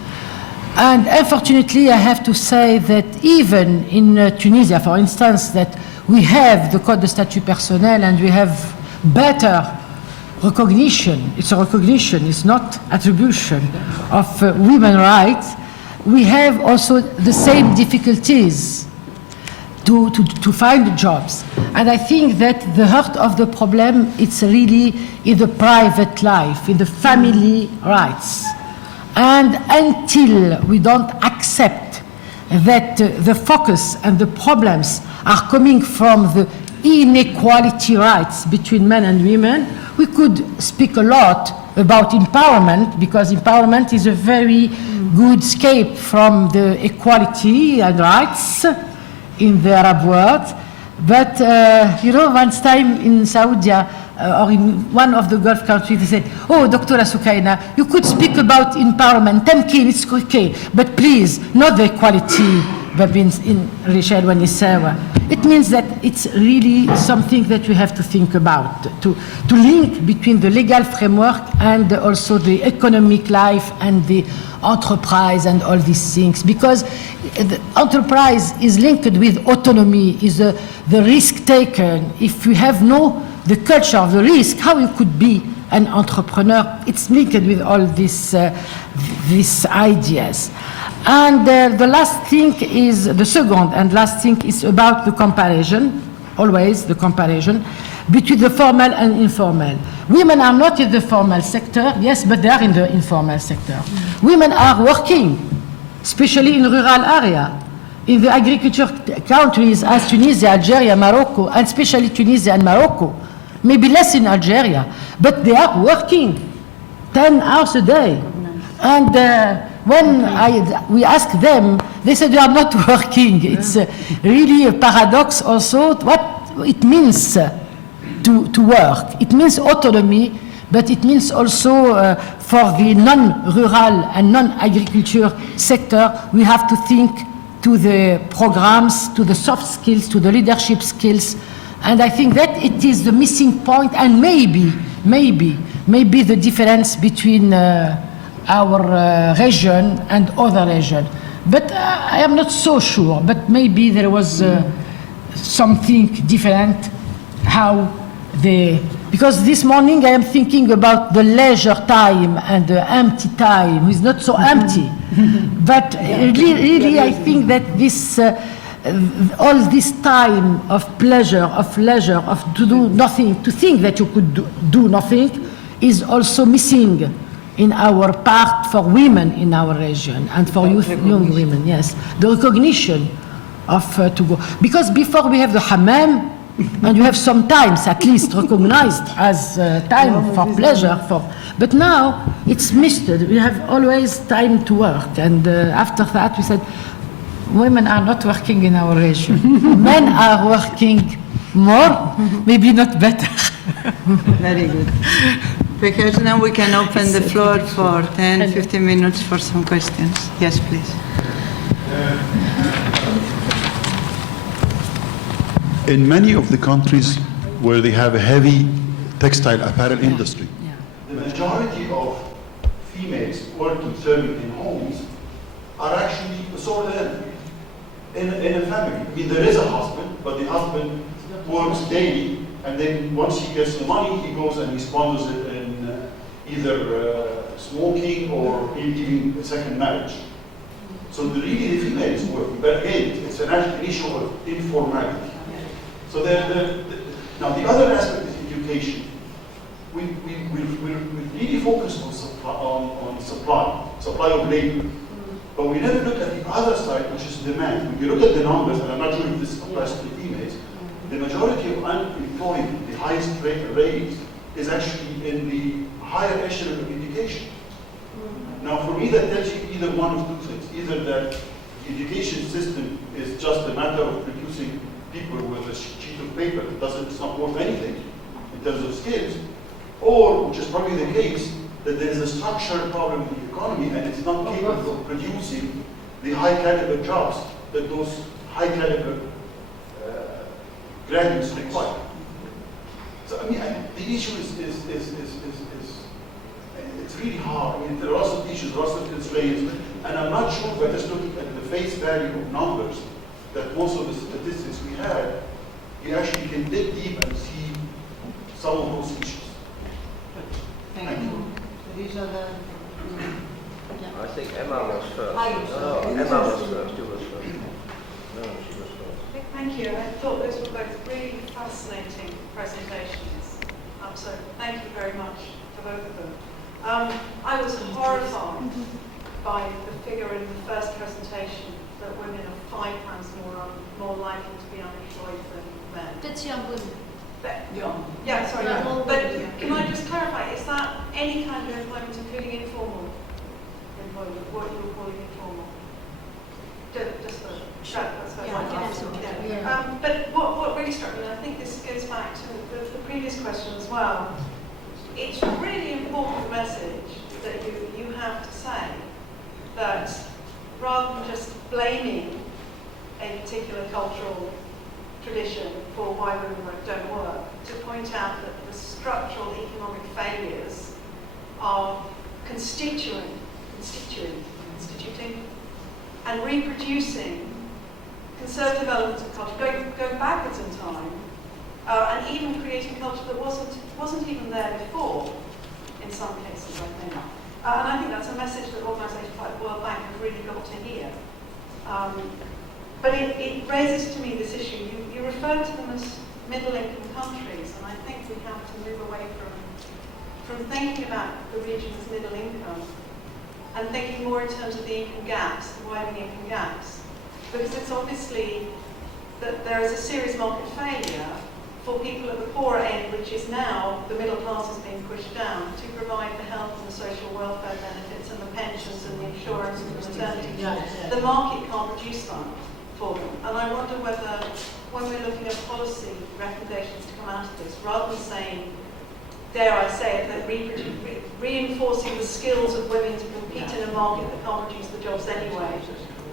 And unfortunately, I have to say that even in Tunisia, for instance, that we have the Code de Statut Personnel and we have better recognition, it's a recognition, it's not attribution of women's rights, we have also the same difficulties to find jobs. And I think that the heart of the problem, it's really in the private life, in the family rights. And until we don't accept that the focus and the problems are coming from the inequality rights between men and women, we could speak a lot about empowerment, because empowerment is a very good escape from the equality and rights in the Arab world. But, once time in Saudi or in one of the Gulf countries, they said, oh, Dr. Soukeina, you could speak about empowerment, tamkin, it's okay, but please, not the equality in Rishad when it's SAHWA. It means that it's really something that we have to think about, to link between the legal framework and also the economic life and the enterprise and all these things, because the enterprise is linked with autonomy, is the risk taken. If we have the culture of the risk, how you could be an entrepreneur? It's linked with all these ideas. And the last thing is, the second and last thing is about the comparison, always the comparison, between the formal and informal. Women are not in the formal sector, yes, but they are in the informal sector. Women are working, especially in rural area, in the agriculture countries as Tunisia, Algeria, Morocco, and especially Tunisia and Morocco, maybe less in Algeria, but they are working 10 hours a day. And when we ask them, they said they are not working. It's really a paradox also what it means to work. It means autonomy, but it means also for the non-rural and non-agriculture sector, we have to think to the programs, to the soft skills, to the leadership skills. And I think that it is the missing point, and maybe the difference between our region and other region. But I am not so sure, but maybe there was something different, because this morning I am thinking about the leisure time and the empty time. It's not so empty. But really I think that this, all this time of pleasure, of leisure, of to do nothing, to think that you could do nothing, is also missing in our part for women in our region and for young women, yes. The recognition of to go. Because before we have the hammam, and you have sometimes at least recognized as time for pleasure, but now it's missed. We have always time to work. And after that we said, women are not working in our region. Men are working more, maybe not better. Very good. Because now we can open the floor for 10, 15 minutes for some questions. Yes, please. In many of the countries where they have a heavy textile apparel industry, the majority of females working, serving in homes are actually the sole earner in a family. I mean, there is a husband, but the husband works daily, and then once he gets the money, he goes and he squanders it in either smoking or even a second marriage. So really the female is working, but again, it's an issue of informality. So now the other aspect is education. We really focus on supply of labor. But we never look at the other side, which is demand. When you look at the numbers, and I'm not sure if this applies to the females, the majority of unemployed, the highest rate is actually in the higher echelon of education. Now, for me, that tells you either one of two things. Either that the education system is just a matter of producing people with a sheet of paper that it's not worth anything in terms of skills, or, which is probably the case, that there is a structural problem in the economy and it's not capable of producing the high caliber jobs that those high caliber graduates require. So, I mean, the issue is it's really hard. I mean, there are lots of issues, lots of constraints, and I'm not sure by just looking at the face value of numbers that most of the statistics we had, you actually can dig deep and see some of those issues. Thank you. These are the... I think Emma was first. No, Emma was first. You was first. No, she was first. Thank you. I thought those were both really fascinating presentations. So thank you very much for both of them. I was horrified by the figure in the first presentation that women are 5 times more likely to be unemployed than men. That's young women. Yeah, sorry. Yeah. No. But can I just clarify, is that any kind of employment, including informal employment, what you were calling informal? Just for that's what Yeah, I I can answer wanted. that. Yeah. Yeah. But what really struck me, and I think this goes back to the previous question as well, it's a really important message that you have to say that rather than just blaming a particular cultural tradition for why women don't work, to point out that the structural economic failures are constituting and reproducing conservative elements of culture, going backwards in time, and even creating culture that wasn't even there before, in some cases, I think. And I think that's a message that organisations like the World Bank have really got to hear. But it raises to me this issue. You refer to them as middle-income countries, and I think we have to move away from thinking about the region as middle income and thinking more in terms of the income gaps, the widening income gaps. Because it's obviously that there is a serious market failure for people at the poorer end, which is now the middle class is being pushed down, to provide the health and the social welfare benefits and the pensions and the insurance and the maternity. The market can't produce that for them. And I wonder whether, when we're looking at policy recommendations to come out of this, rather than saying, dare I say it, that reinforcing the skills of women to compete in a market that can't produce the jobs anyway,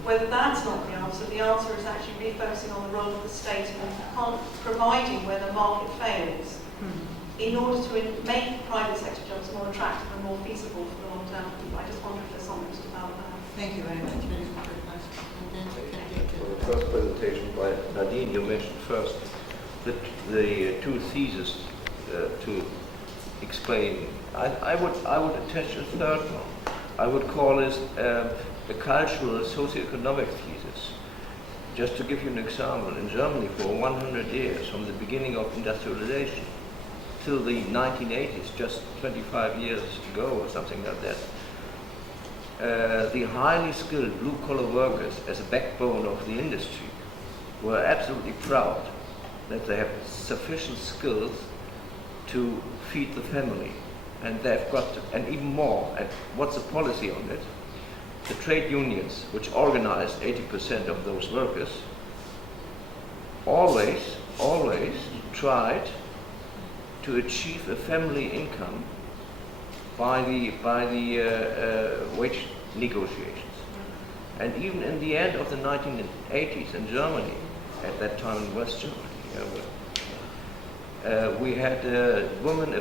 whether that's not the answer is actually refocusing on the role of the state and providing where the market fails in order to make private sector jobs more attractive and more feasible for the long term. I just wonder if there's something to develop there. Thank you very much. Very good advice. And then we can take For the first presentation by Nadine, you mentioned first that the two theses to explain. I would attach a third one. I would call it a cultural socioeconomic thesis. Just to give you an example, in Germany for 100 years, from the beginning of industrialization till the 1980s, just 25 years ago or something like that, the highly skilled blue-collar workers as a backbone of the industry were absolutely proud that they have sufficient skills to feed the family, and they've got to, and even more. And what's the policy on it? The trade unions, which organized 80% of those workers, always tried to achieve a family income by the wage negotiations. And even in the end of the 1980s in Germany, at that time in West Germany, we had a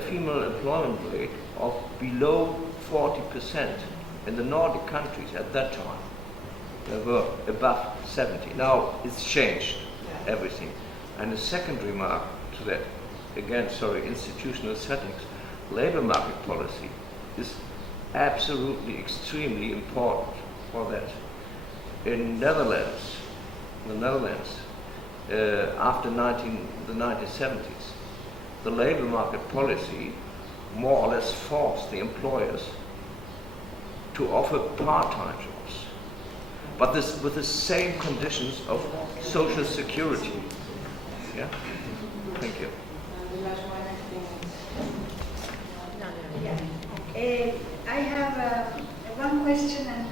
female employment rate of below 40%. In the Nordic countries at that time, they were above 70. Now it's changed, everything. And the second remark to that, again, institutional settings, labor market policy is absolutely extremely important for that. In the Netherlands, after the 1970s, the labor market policy more or less forced the employers to offer part-time jobs but this with the same conditions of social security. Yeah. Thank you. I have one question and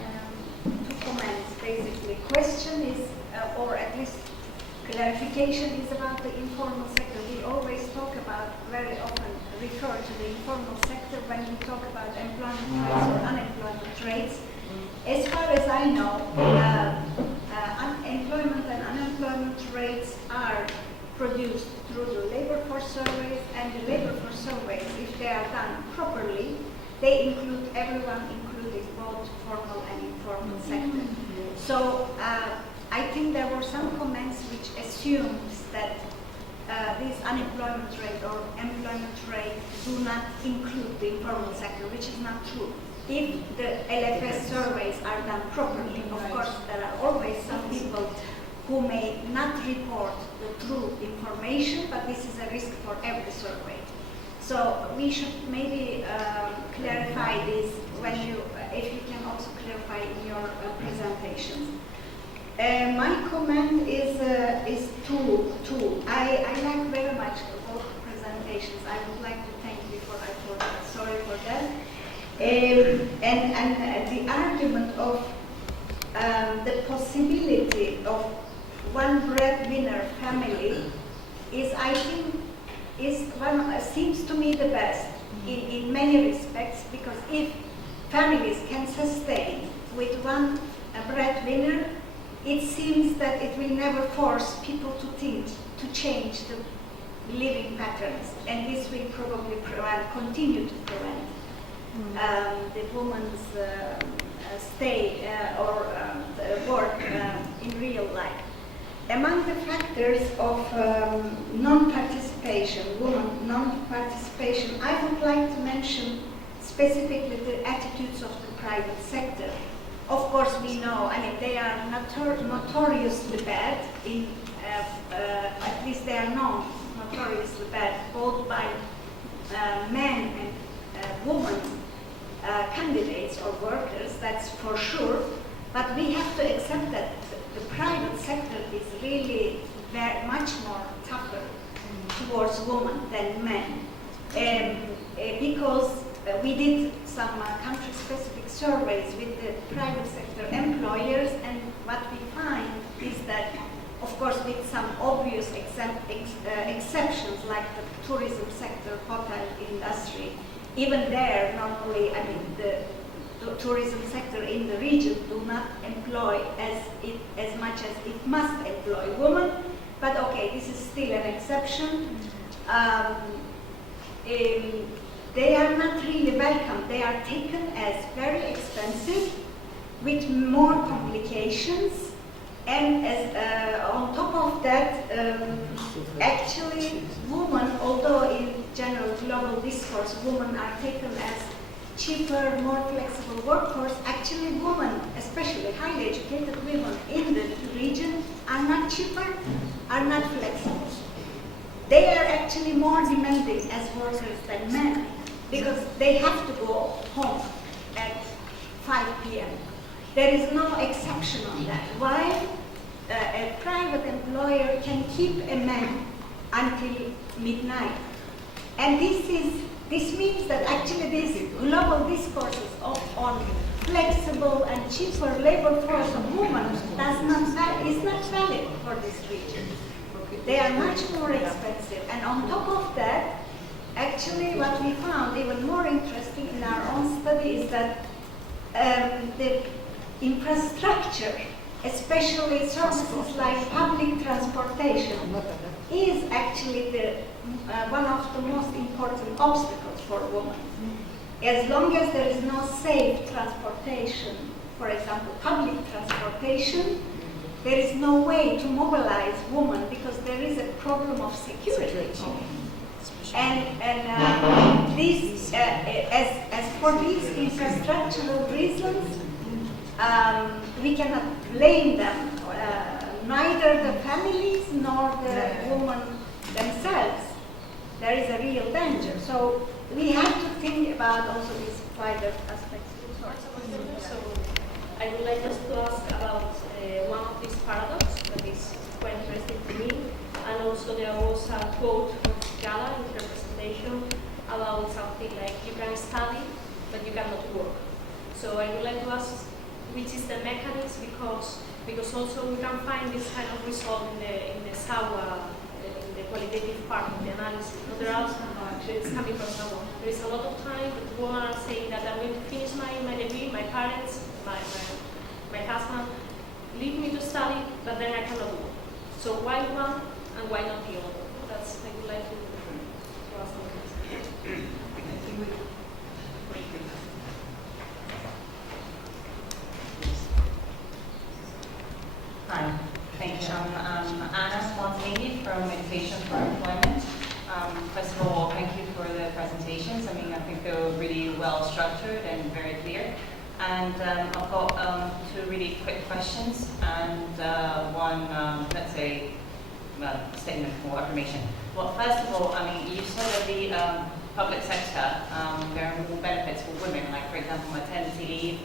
two comments. Basically, question is, or at least clarification, is about the informal sector. We always talk about, very often refer to the informal sector when we talk about employment rates or unemployment rates. As far as I know, unemployment and unemployment rates are produced through the labor force surveys, and the labor force surveys, if they are done properly, they include everyone, including both formal and informal sector. So I think there were some comments which assumes that this unemployment rate or employment rate do not include the informal sector, which is not true. If the LFS surveys are done properly, of course, there are always some people who may not report the true information, but this is a risk for every survey. So we should maybe clarify this when you, if you can also clarify in your presentations. My comment is two. I like very much both presentations. I would like to thank you for, sorry for that. And the argument of the possibility of one breadwinner family is, I think, seems to me the best in many respects, because if families can sustain with one breadwinner, it seems that it will never force people to think, to change the living patterns, and this will probably continue to prevent the woman's stay or work in real life. Among the factors of non-participation, woman non-participation, I would like to mention specifically the attitudes of the private sector. Of course, we know, I mean, they are notoriously bad, at least they are known notoriously bad, both by men and women candidates or workers, that's for sure. But we have to accept that the private sector is really very much more tougher towards women than men. Because we did some country-specific surveys with the private sector employers, and what we find is that, of course, with some obvious exceptions like the tourism sector, hotel industry, even there, normally, I mean, the tourism sector in the region do not employ as much as it must employ women, but okay, this is still an exception. They are not really welcome. They are taken as very expensive, with more complications, and as on top of that, actually, women, although in general global discourse, women are taken as cheaper, more flexible workforce, actually women, especially highly educated women in the region, are not cheaper, are not flexible. They are actually more demanding as workers than men, because they have to go home at 5 p.m. There is no exception on that. While a private employer can keep a man until midnight. And this means that actually these global discourses on flexible and cheaper labor force of women is not valid for this region. They are much more expensive. And on top of that, actually what we found even more interesting in our own study is that the infrastructure, especially services like public transportation, is actually one of the most important obstacles for women. As long as there is no safe transportation, for example, public transportation, there is no way to mobilize women because there is a problem of security. And this, as for these infrastructural reasons, we cannot blame them, neither the families nor the women themselves. There is a real danger. So we have to think about also these wider aspects. I would like just to ask about one of these paradoxes that is quite interesting to me, and also there was a quote of Ghada in her presentation about something like you can study, but you cannot work. So I would like to ask which is the mechanism, because also we can find this kind of result in the SAHWA, in the qualitative part of the analysis. But there are it's coming from SAHWA. There is a lot of time that women are saying that I'm going to finish my degree, my parents, my husband leave me to study, but then I cannot work. So why one and why not the other? That's I would like to ask them. Hi, thank you. I'm Anna Spontaneity from Education for Employment. First of all, thank you for the presentations. I mean, I think they were really well structured and very clear. And I've got two really quick questions and one, let's say, statement for affirmation. Well, first of all, I mean, you said that the public sector, there are more benefits for women, like, for example, maternity leave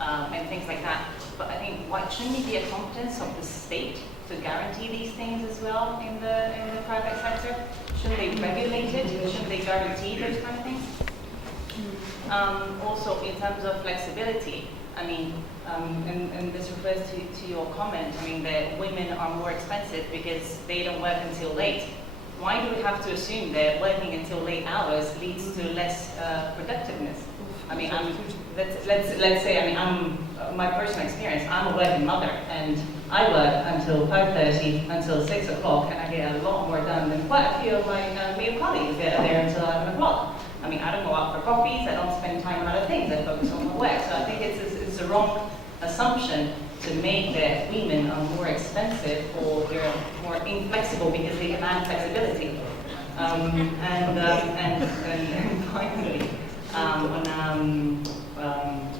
and things like that. But I think, shouldn't it be a competence of the state to guarantee these things as well in the private sector? Shouldn't they regulate it? Shouldn't they guarantee those kind of things? Also, in terms of flexibility, I mean, and this refers to your comment, I mean, that women are more expensive because they don't work until late. Why do we have to assume that working until late hours leads to less productiveness? I mean, let's say, I mean, my personal experience, I'm a working mother, and I work until 5:30, until 6 o'clock, and I get a lot more done than quite a few of my male colleagues get there until 11 o'clock. I mean, I don't go out for coffees, I don't spend time on other things, I focus on my work. So I think it's a wrong assumption to make that women are more expensive or they're more inflexible because they demand flexibility. And finally, on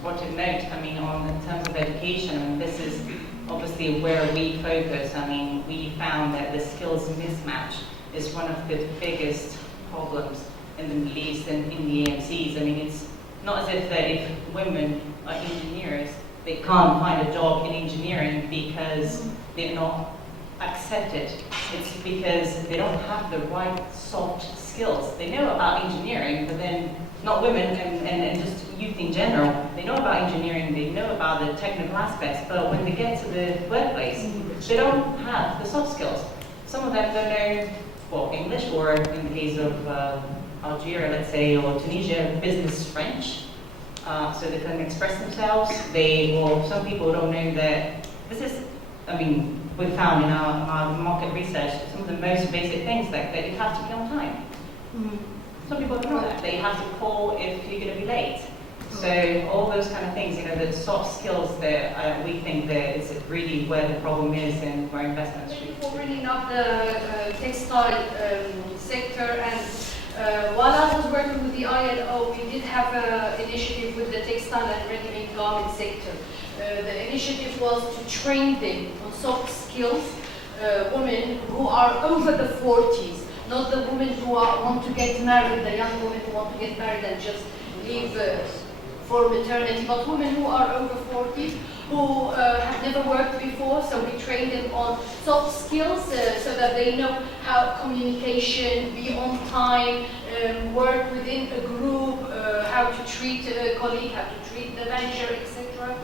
project note, I mean, in terms of education, I mean, this is obviously where we focus. I mean, we found that the skills mismatch is one of the biggest problems in the Middle East and in the AMCs. I mean, it's not as if that if women are engineers, they can't find a job in engineering because they're not accepted. It's because they don't have the right soft skills. They know about engineering, but then not women and just youth in general. They know about engineering, they know about the technical aspects, but when they get to the workplace, they don't have the soft skills. Some of them don't know, well, English, or in the case of Algeria, let's say, or Tunisia, business French. So they can express themselves. Some people don't know that this is, I mean, we found in our market research, some of the most basic things that you have to be on time. Some people don't know that. They have to call if you're going to be late. So all those kind of things, you know, the soft skills that we think that it's really where the problem is and where investments should be. For bringing up the textile sector, and while I was working with the ILO, we did have an initiative with the textile and ready-made garment sector. The initiative was to train them on soft skills, women who are over the 40s, not the women who want to get married, the young women who want to get married and just leave for maternity, but women who are over 40, who have never worked before, so we train them on soft skills so that they know how communication, be on time, work within a group, how to treat a colleague, how to treat the manager, etc.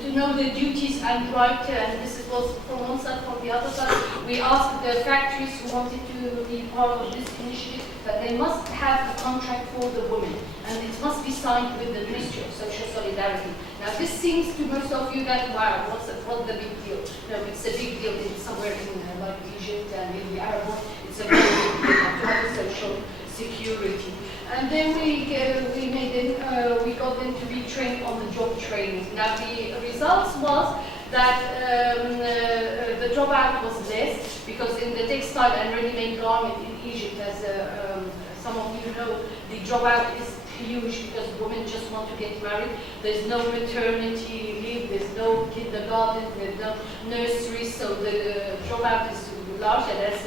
To know the duties and right, and this was from one side, from the other side. We asked the factories who wanted to be part of this initiative that they must have a contract for the women, and it must be signed with the Ministry of Social Solidarity. Now, this seems to most of you that, wow, what's the big deal? No, it's a big deal somewhere in like Egypt and in the Arab world. It's a very big deal to have a social security. And then we got them to be trained on the job training. Now, the results was that the dropout was less, because in the textile and ready-made garment in Egypt, as some of you know, the dropout is huge because women just want to get married. There's no maternity leave, there's no kindergarten, there's no nursery, so the dropout is large. And as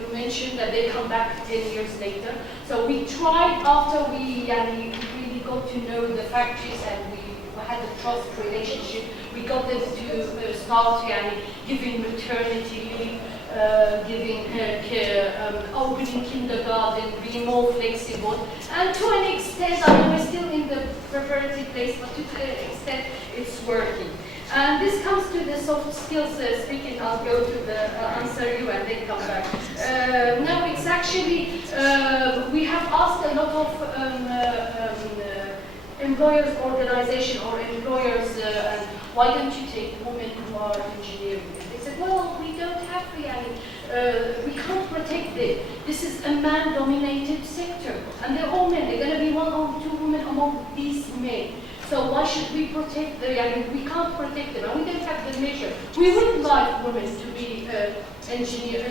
you mentioned, that they come back 10 years later. So we tried, after we really got to know the factories and we had a trust relationship. We got them to start giving maternity leave, giving opening kindergarten, being more flexible. And to an extent, we're still in the preparatory place, but to an extent, it's working. And this comes to the soft skills speaking. I'll go to the answer you and then come back. No, it's actually, we have asked a lot of employers organization or employers, why don't you take women who are engineering? And they said, well, we don't have we can't protect it. This is a man-dominated sector, and they're all men. They're going to be one or two women among these men. So why should we protect them? We can't protect them, and we don't have the measure. We would like women to be engineers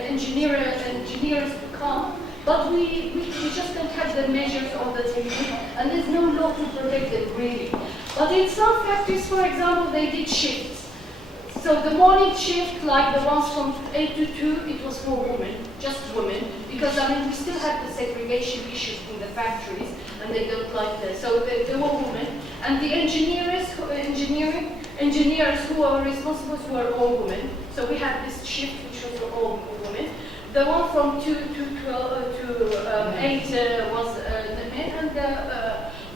to come, but we just don't have the measures or the technique, and there's no law to protect them really. But in some factories, for example, they did shifts. So the morning shift, like the ones from 8 to 2, it was for women, just women, because we still had the segregation issues in the factories, and they don't like that. So they were women, and the engineers who were responsible were all women. So we had this shift which was for all women. The one from 2 to 8 was the men, and the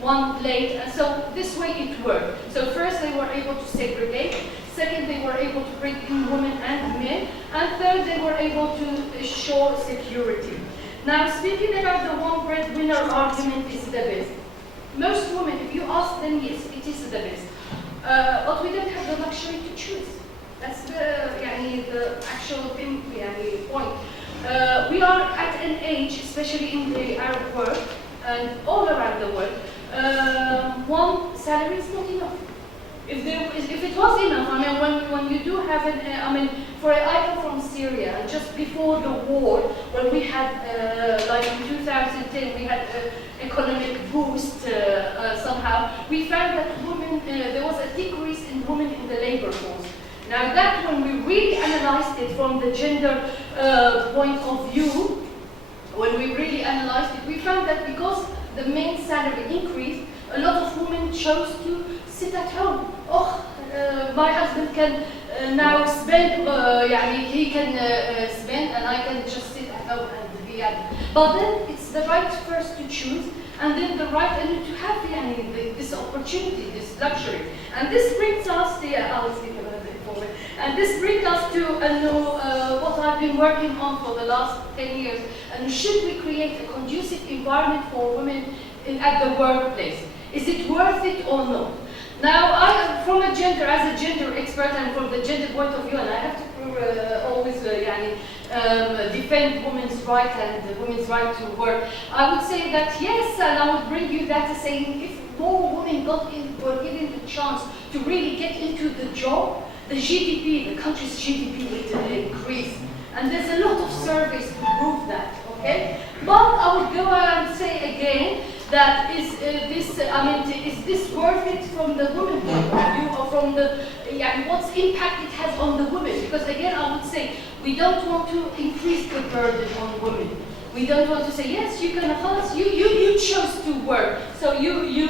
one late. And so this way it worked. So first they were able to segregate. Second, they were able to bring in women and men. And third, they were able to ensure security. Now, speaking about the one breadwinner argument is the best. Most women, if you ask them, yes, it is the best. But we don't have the luxury to choose. That's the actual thing, point. We are at an age, especially in the Arab world and all around the world, one salary is not enough. If it was enough, when you do have I come from Syria, and just before the war, when we had, like in 2010, we had economic boost somehow, we found that women, there was a decrease in women in the labor force. Now that, when we really analyzed it from the gender point of view, when we really analyzed it, we found that because the main salary increased, a lot of women chose to sit at home. My husband can now spend, he can spend, and I can just sit at home and be at. But then it's the right first to choose, and then the right and to have this opportunity, this luxury. And this brings us to, I'll speak about it forward. And this brings us to what I've been working on for the last 10 years. And should we create a conducive environment for women at the workplace? Is it worth it or not? Now, as a gender expert and from the gender point of view, and I have to always defend women's right and women's right to work, I would say that yes, and I would bring you that as saying if more women were given the chance to really get into the job, the GDP, the country's GDP would increase. And there's a lot of surveys to prove that, okay? But I would go and say again, that is this worth it from the women point of view, or from the what's impact it has on the women? Because again, I would say we don't want to increase the burden on women. We don't want to say yes, you can. You chose to work, so you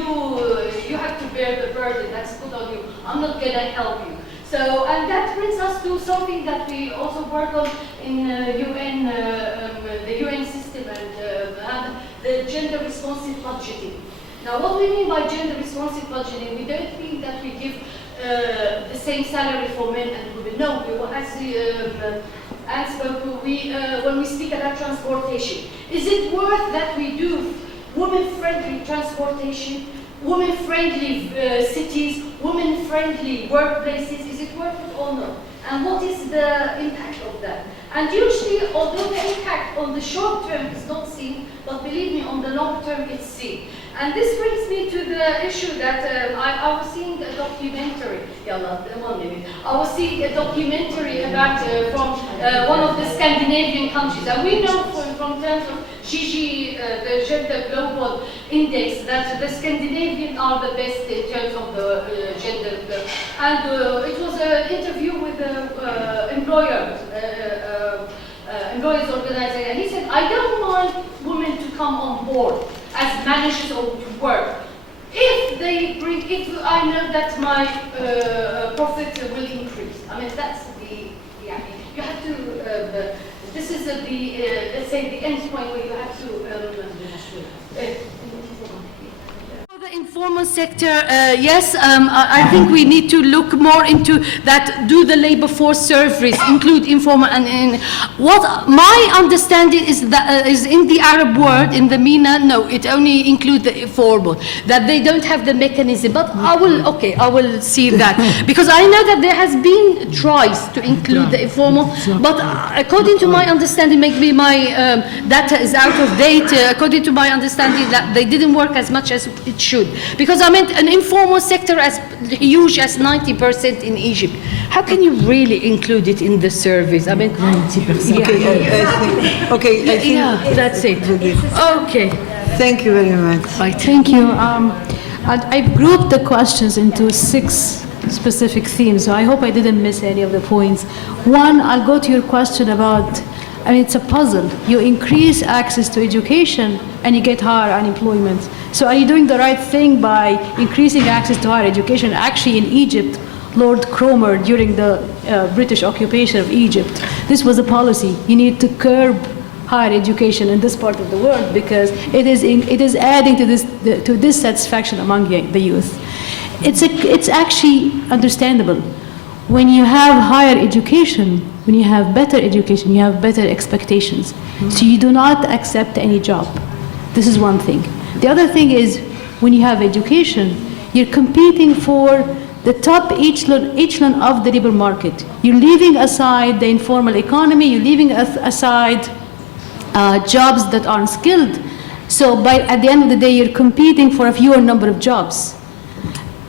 have to bear the burden. That's put on you. I'm not gonna help you. So, and that brings us to something that we also work on in UN, the UN system and the gender responsive budgeting. Now, what we mean by gender responsive budgeting, we don't mean that we give the same salary for men and women. No, when we speak about transportation, is it worth that we do women-friendly transportation, women-friendly cities, women-friendly workplaces? Is it worth it or not? And what is the impact of that? And usually, although the impact on the short term is not seen, but believe me, on the long term it's seen. And this brings me to the issue that I was seeing a documentary. I was seeing a documentary about from one of the Scandinavian countries, and we know from terms of GG, the Gender Global Index, that the Scandinavians are the best in terms of the gender. And it was an interview with the employers organization, and he said, I don't want women to come on board as managers or to work if they bring it, I know that my profit will increase. I mean, that's the idea. You have to, this is let's say, the end point where you have to, the informal sector, yes, I think we need to look more into that. Do the labor force surveys include informal and what my understanding is that is in the Arab world, in the MENA, no, it only includes the informal, that they don't have the mechanism. But I will see that because I know that there has been tries to include the informal, but according to my understanding, maybe my data is out of date. According to my understanding, that they didn't work as much as it should. Because I mean, an informal sector as huge as 90% in Egypt. How can you really include it in the surveys? I mean, 90%. That's it. Okay. Thank you very much. Thank you. I've grouped the questions into 6 specific themes, so I hope I didn't miss any of the points. One, I'll go to your question about, I mean, it's a puzzle. You increase access to education and you get higher unemployment. So are you doing the right thing by increasing access to higher education? Actually, in Egypt, Lord Cromer, during the British occupation of Egypt, this was a policy. You need to curb higher education in this part of the world because it is adding to dissatisfaction among the youth. It's actually understandable. When you have higher education, when you have better education, you have better expectations. So you do not accept any job. This is one thing. The other thing is, when you have education, you're competing for the top echelon of the labor market. You're leaving aside the informal economy, you're leaving aside jobs that aren't skilled. So at the end of the day, you're competing for a fewer number of jobs.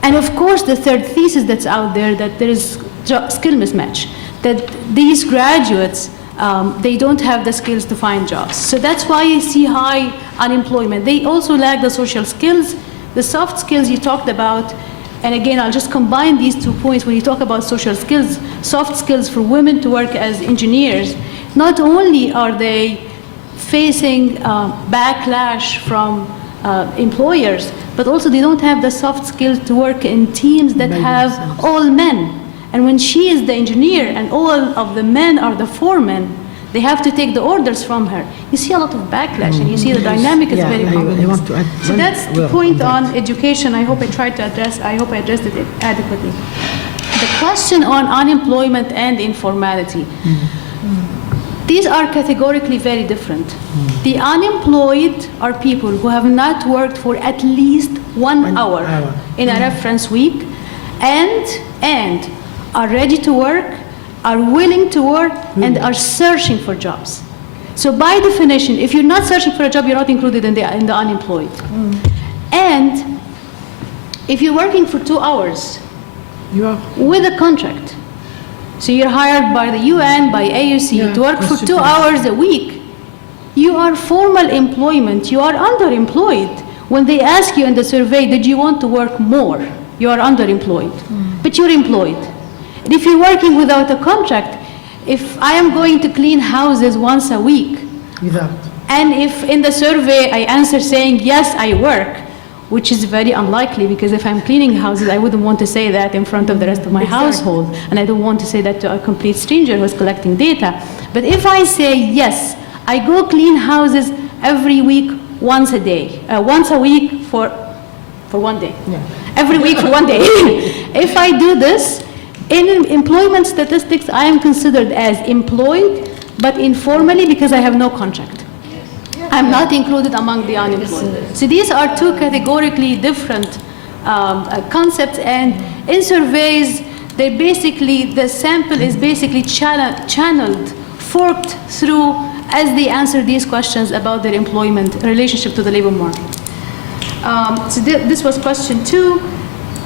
And of course, the third thesis that's out there, that there is skill mismatch, that these graduates, they don't have the skills to find jobs. So that's why you see high unemployment. They also lack the social skills, the soft skills you talked about. And again, I'll just combine these 2 points. When you talk about social skills, soft skills for women to work as engineers, not only are they facing backlash from employers, but also they don't have the soft skills to work in teams that have all men. And when she is the engineer and all of the men are the foremen, they have to take the orders from her. You see a lot of backlash, and you see the dynamic is very complex. So that's the point on education. I hope I addressed it adequately. The question on unemployment and informality. These are categorically very different. The unemployed are people who have not worked for at least 1 hour in a reference week and are ready to work, are willing to work, and are searching for jobs. So by definition, if you're not searching for a job, you're not included in the unemployed. And if you're working for 2 hours with a contract, so you're hired by the UN, by AUC, to work for 2 hours a week, you are formal employment, you are underemployed. When they ask you in the survey, did you want to work more? You are underemployed, but you're employed. And if you're working without a contract, if I am going to clean houses once a week, and if in the survey I answer saying, yes, I work, which is very unlikely, because if I'm cleaning houses, I wouldn't want to say that in front of the rest of my household, and I don't want to say that to a complete stranger who's collecting data. But if I say, yes, I go clean houses every week, once a week for 1 day. Every week for 1 day. If I do this, in employment statistics, I am considered as employed, but informally because I have no contract. I'm not included among the unemployed. So these are 2 categorically different concepts, and in surveys, the sample is basically channeled, forked through as they answer these questions about their employment relationship to the labor market. So this was question 2.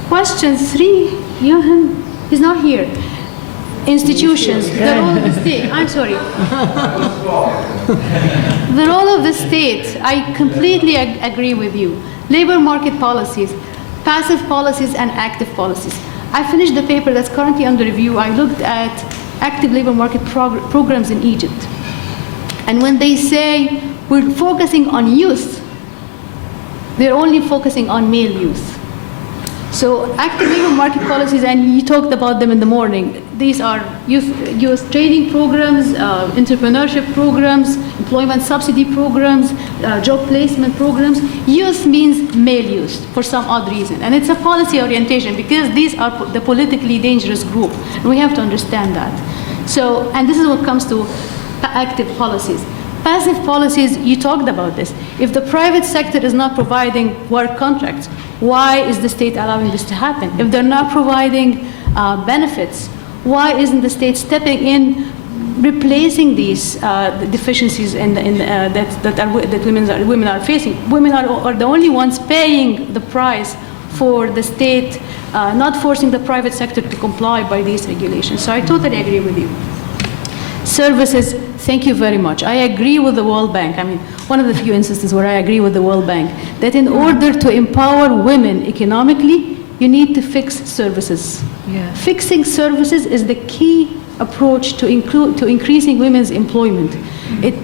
Question 3, Johan, he's not here. Institutions, the role of the state, I'm sorry. The role of the state, I completely agree with you. Labor market policies, passive policies and active policies. I finished the paper that's currently under review. I looked at active labor market programs in Egypt. And when they say we're focusing on youth, they're only focusing on male youth. So active labor market policies, and you talked about them in the morning. These are youth training programs, entrepreneurship programs, employment subsidy programs, job placement programs. Youth means male youth for some odd reason. And it's a policy orientation because these are the politically dangerous group. And we have to understand that. So, and this is what comes to active policies. Passive policies, you talked about this. If the private sector is not providing work contracts, why is the state allowing this to happen? If they're not providing benefits, why isn't the state stepping in, replacing these deficiencies that women are facing? Women are the only ones paying the price for the state not forcing the private sector to comply by these regulations. So I totally agree with you. Services, thank you very much. I agree with the World Bank. I mean, one of the few instances where I agree with the World Bank, that in order to empower women economically, you need to fix services. Yeah. Fixing services is the key approach to increasing women's employment. It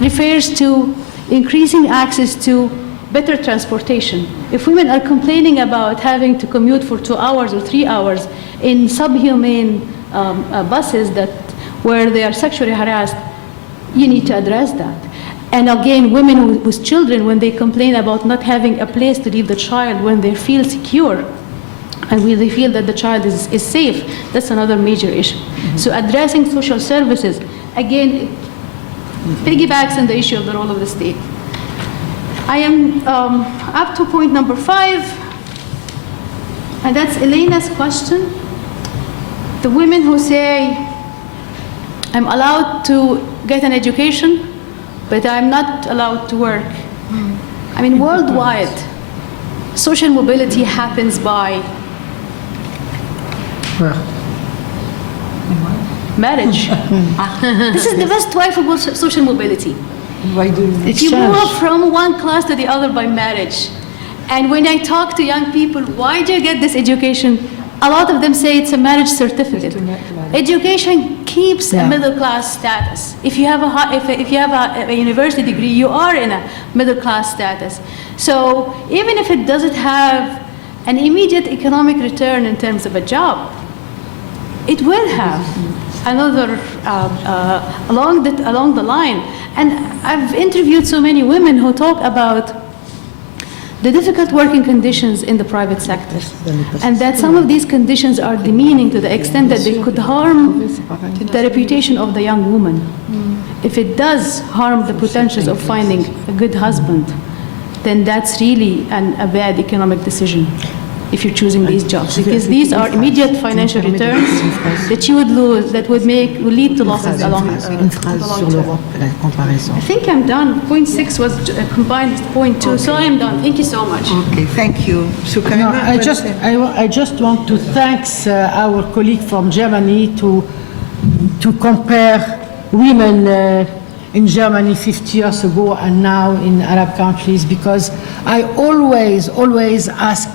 refers to increasing access to better transportation. If women are complaining about having to commute for 2 hours or 3 hours in subhumane buses where they are sexually harassed, you need to address that. And again, women with children, when they complain about not having a place to leave the child when they feel secure and when they feel that the child is safe, that's another major issue. So addressing social services, again, piggybacks on the issue of the role of the state. I am up to point number 5, and that's Elena's question. The women who say, I'm allowed to get an education, but I'm not allowed to work. I mean, worldwide, social mobility happens by marriage. This is the best way for social mobility. Why do You move from one class to the other by marriage. And when I talk to young people, why do you get this education? A lot of them say it's a marriage certificate. Education keeps a middle class status. If you have a university degree, you are in a middle class status. So even if it doesn't have an immediate economic return in terms of a job, it will have another along the line. And I've interviewed so many women who talk about the difficult working conditions in the private sector, and that some of these conditions are demeaning to the extent that they could harm the reputation of the young woman. If it does harm the potentials of finding a good husband, then that's really a bad economic decision if you're choosing these jobs, because these are immediate financial returns that you would lose, that would lead to losses along the long term. I think I'm done. Point 6 was combined with point 2, so I'm done. Thank you so much. Okay, thank you. Soukeina, I just want to thank our colleague from Germany to compare women in Germany 50 years ago and now in Arab countries, because I always ask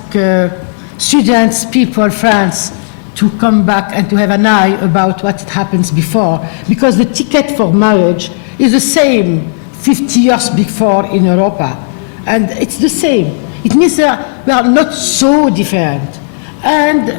students, people, friends, to come back and to have an eye about what happens before, because the ticket for marriage is the same 50 years before in Europa, and it's the same. It means we are not so different, and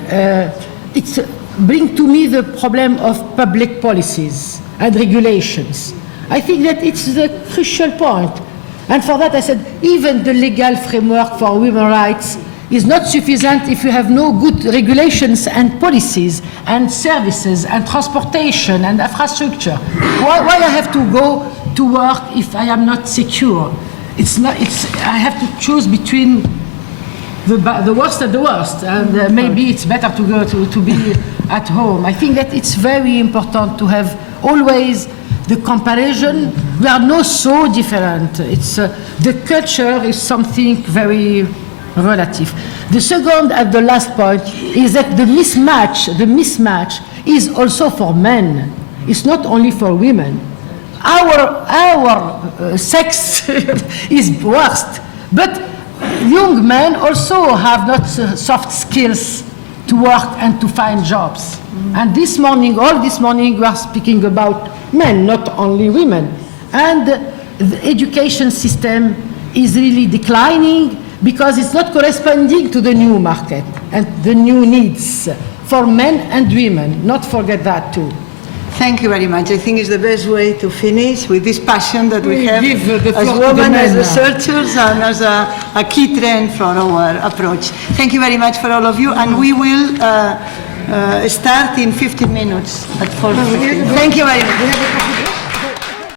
it brings to me the problem of public policies and regulations. I think that it's the crucial point. And for that I said, even the legal framework for women's rights is not sufficient if you have no good regulations and policies and services and transportation and infrastructure. Why I have to go to work if I am not secure? I have to choose between the worst and the worst, and maybe it's better to go to be at home. I think that it's very important to have always the comparison. We are not so different. It's the culture is something very relative. The second and the last point is that the mismatch is also for men. It's not only for women. Our sex is worst, but young men also have not soft skills to work and to find jobs. And all this morning, we are speaking about men, not only women. And the education system is really declining. because it's not corresponding to the new market and the new needs for men and women. Not forget that too. Thank you very much. I think it's the best way to finish with this passion that we We have give the as floor to the women, men as now. researchers, and as a key trend for our approach. Thank you very much for all of you, and we will start in 15 minutes at 4:15. Thank you very much.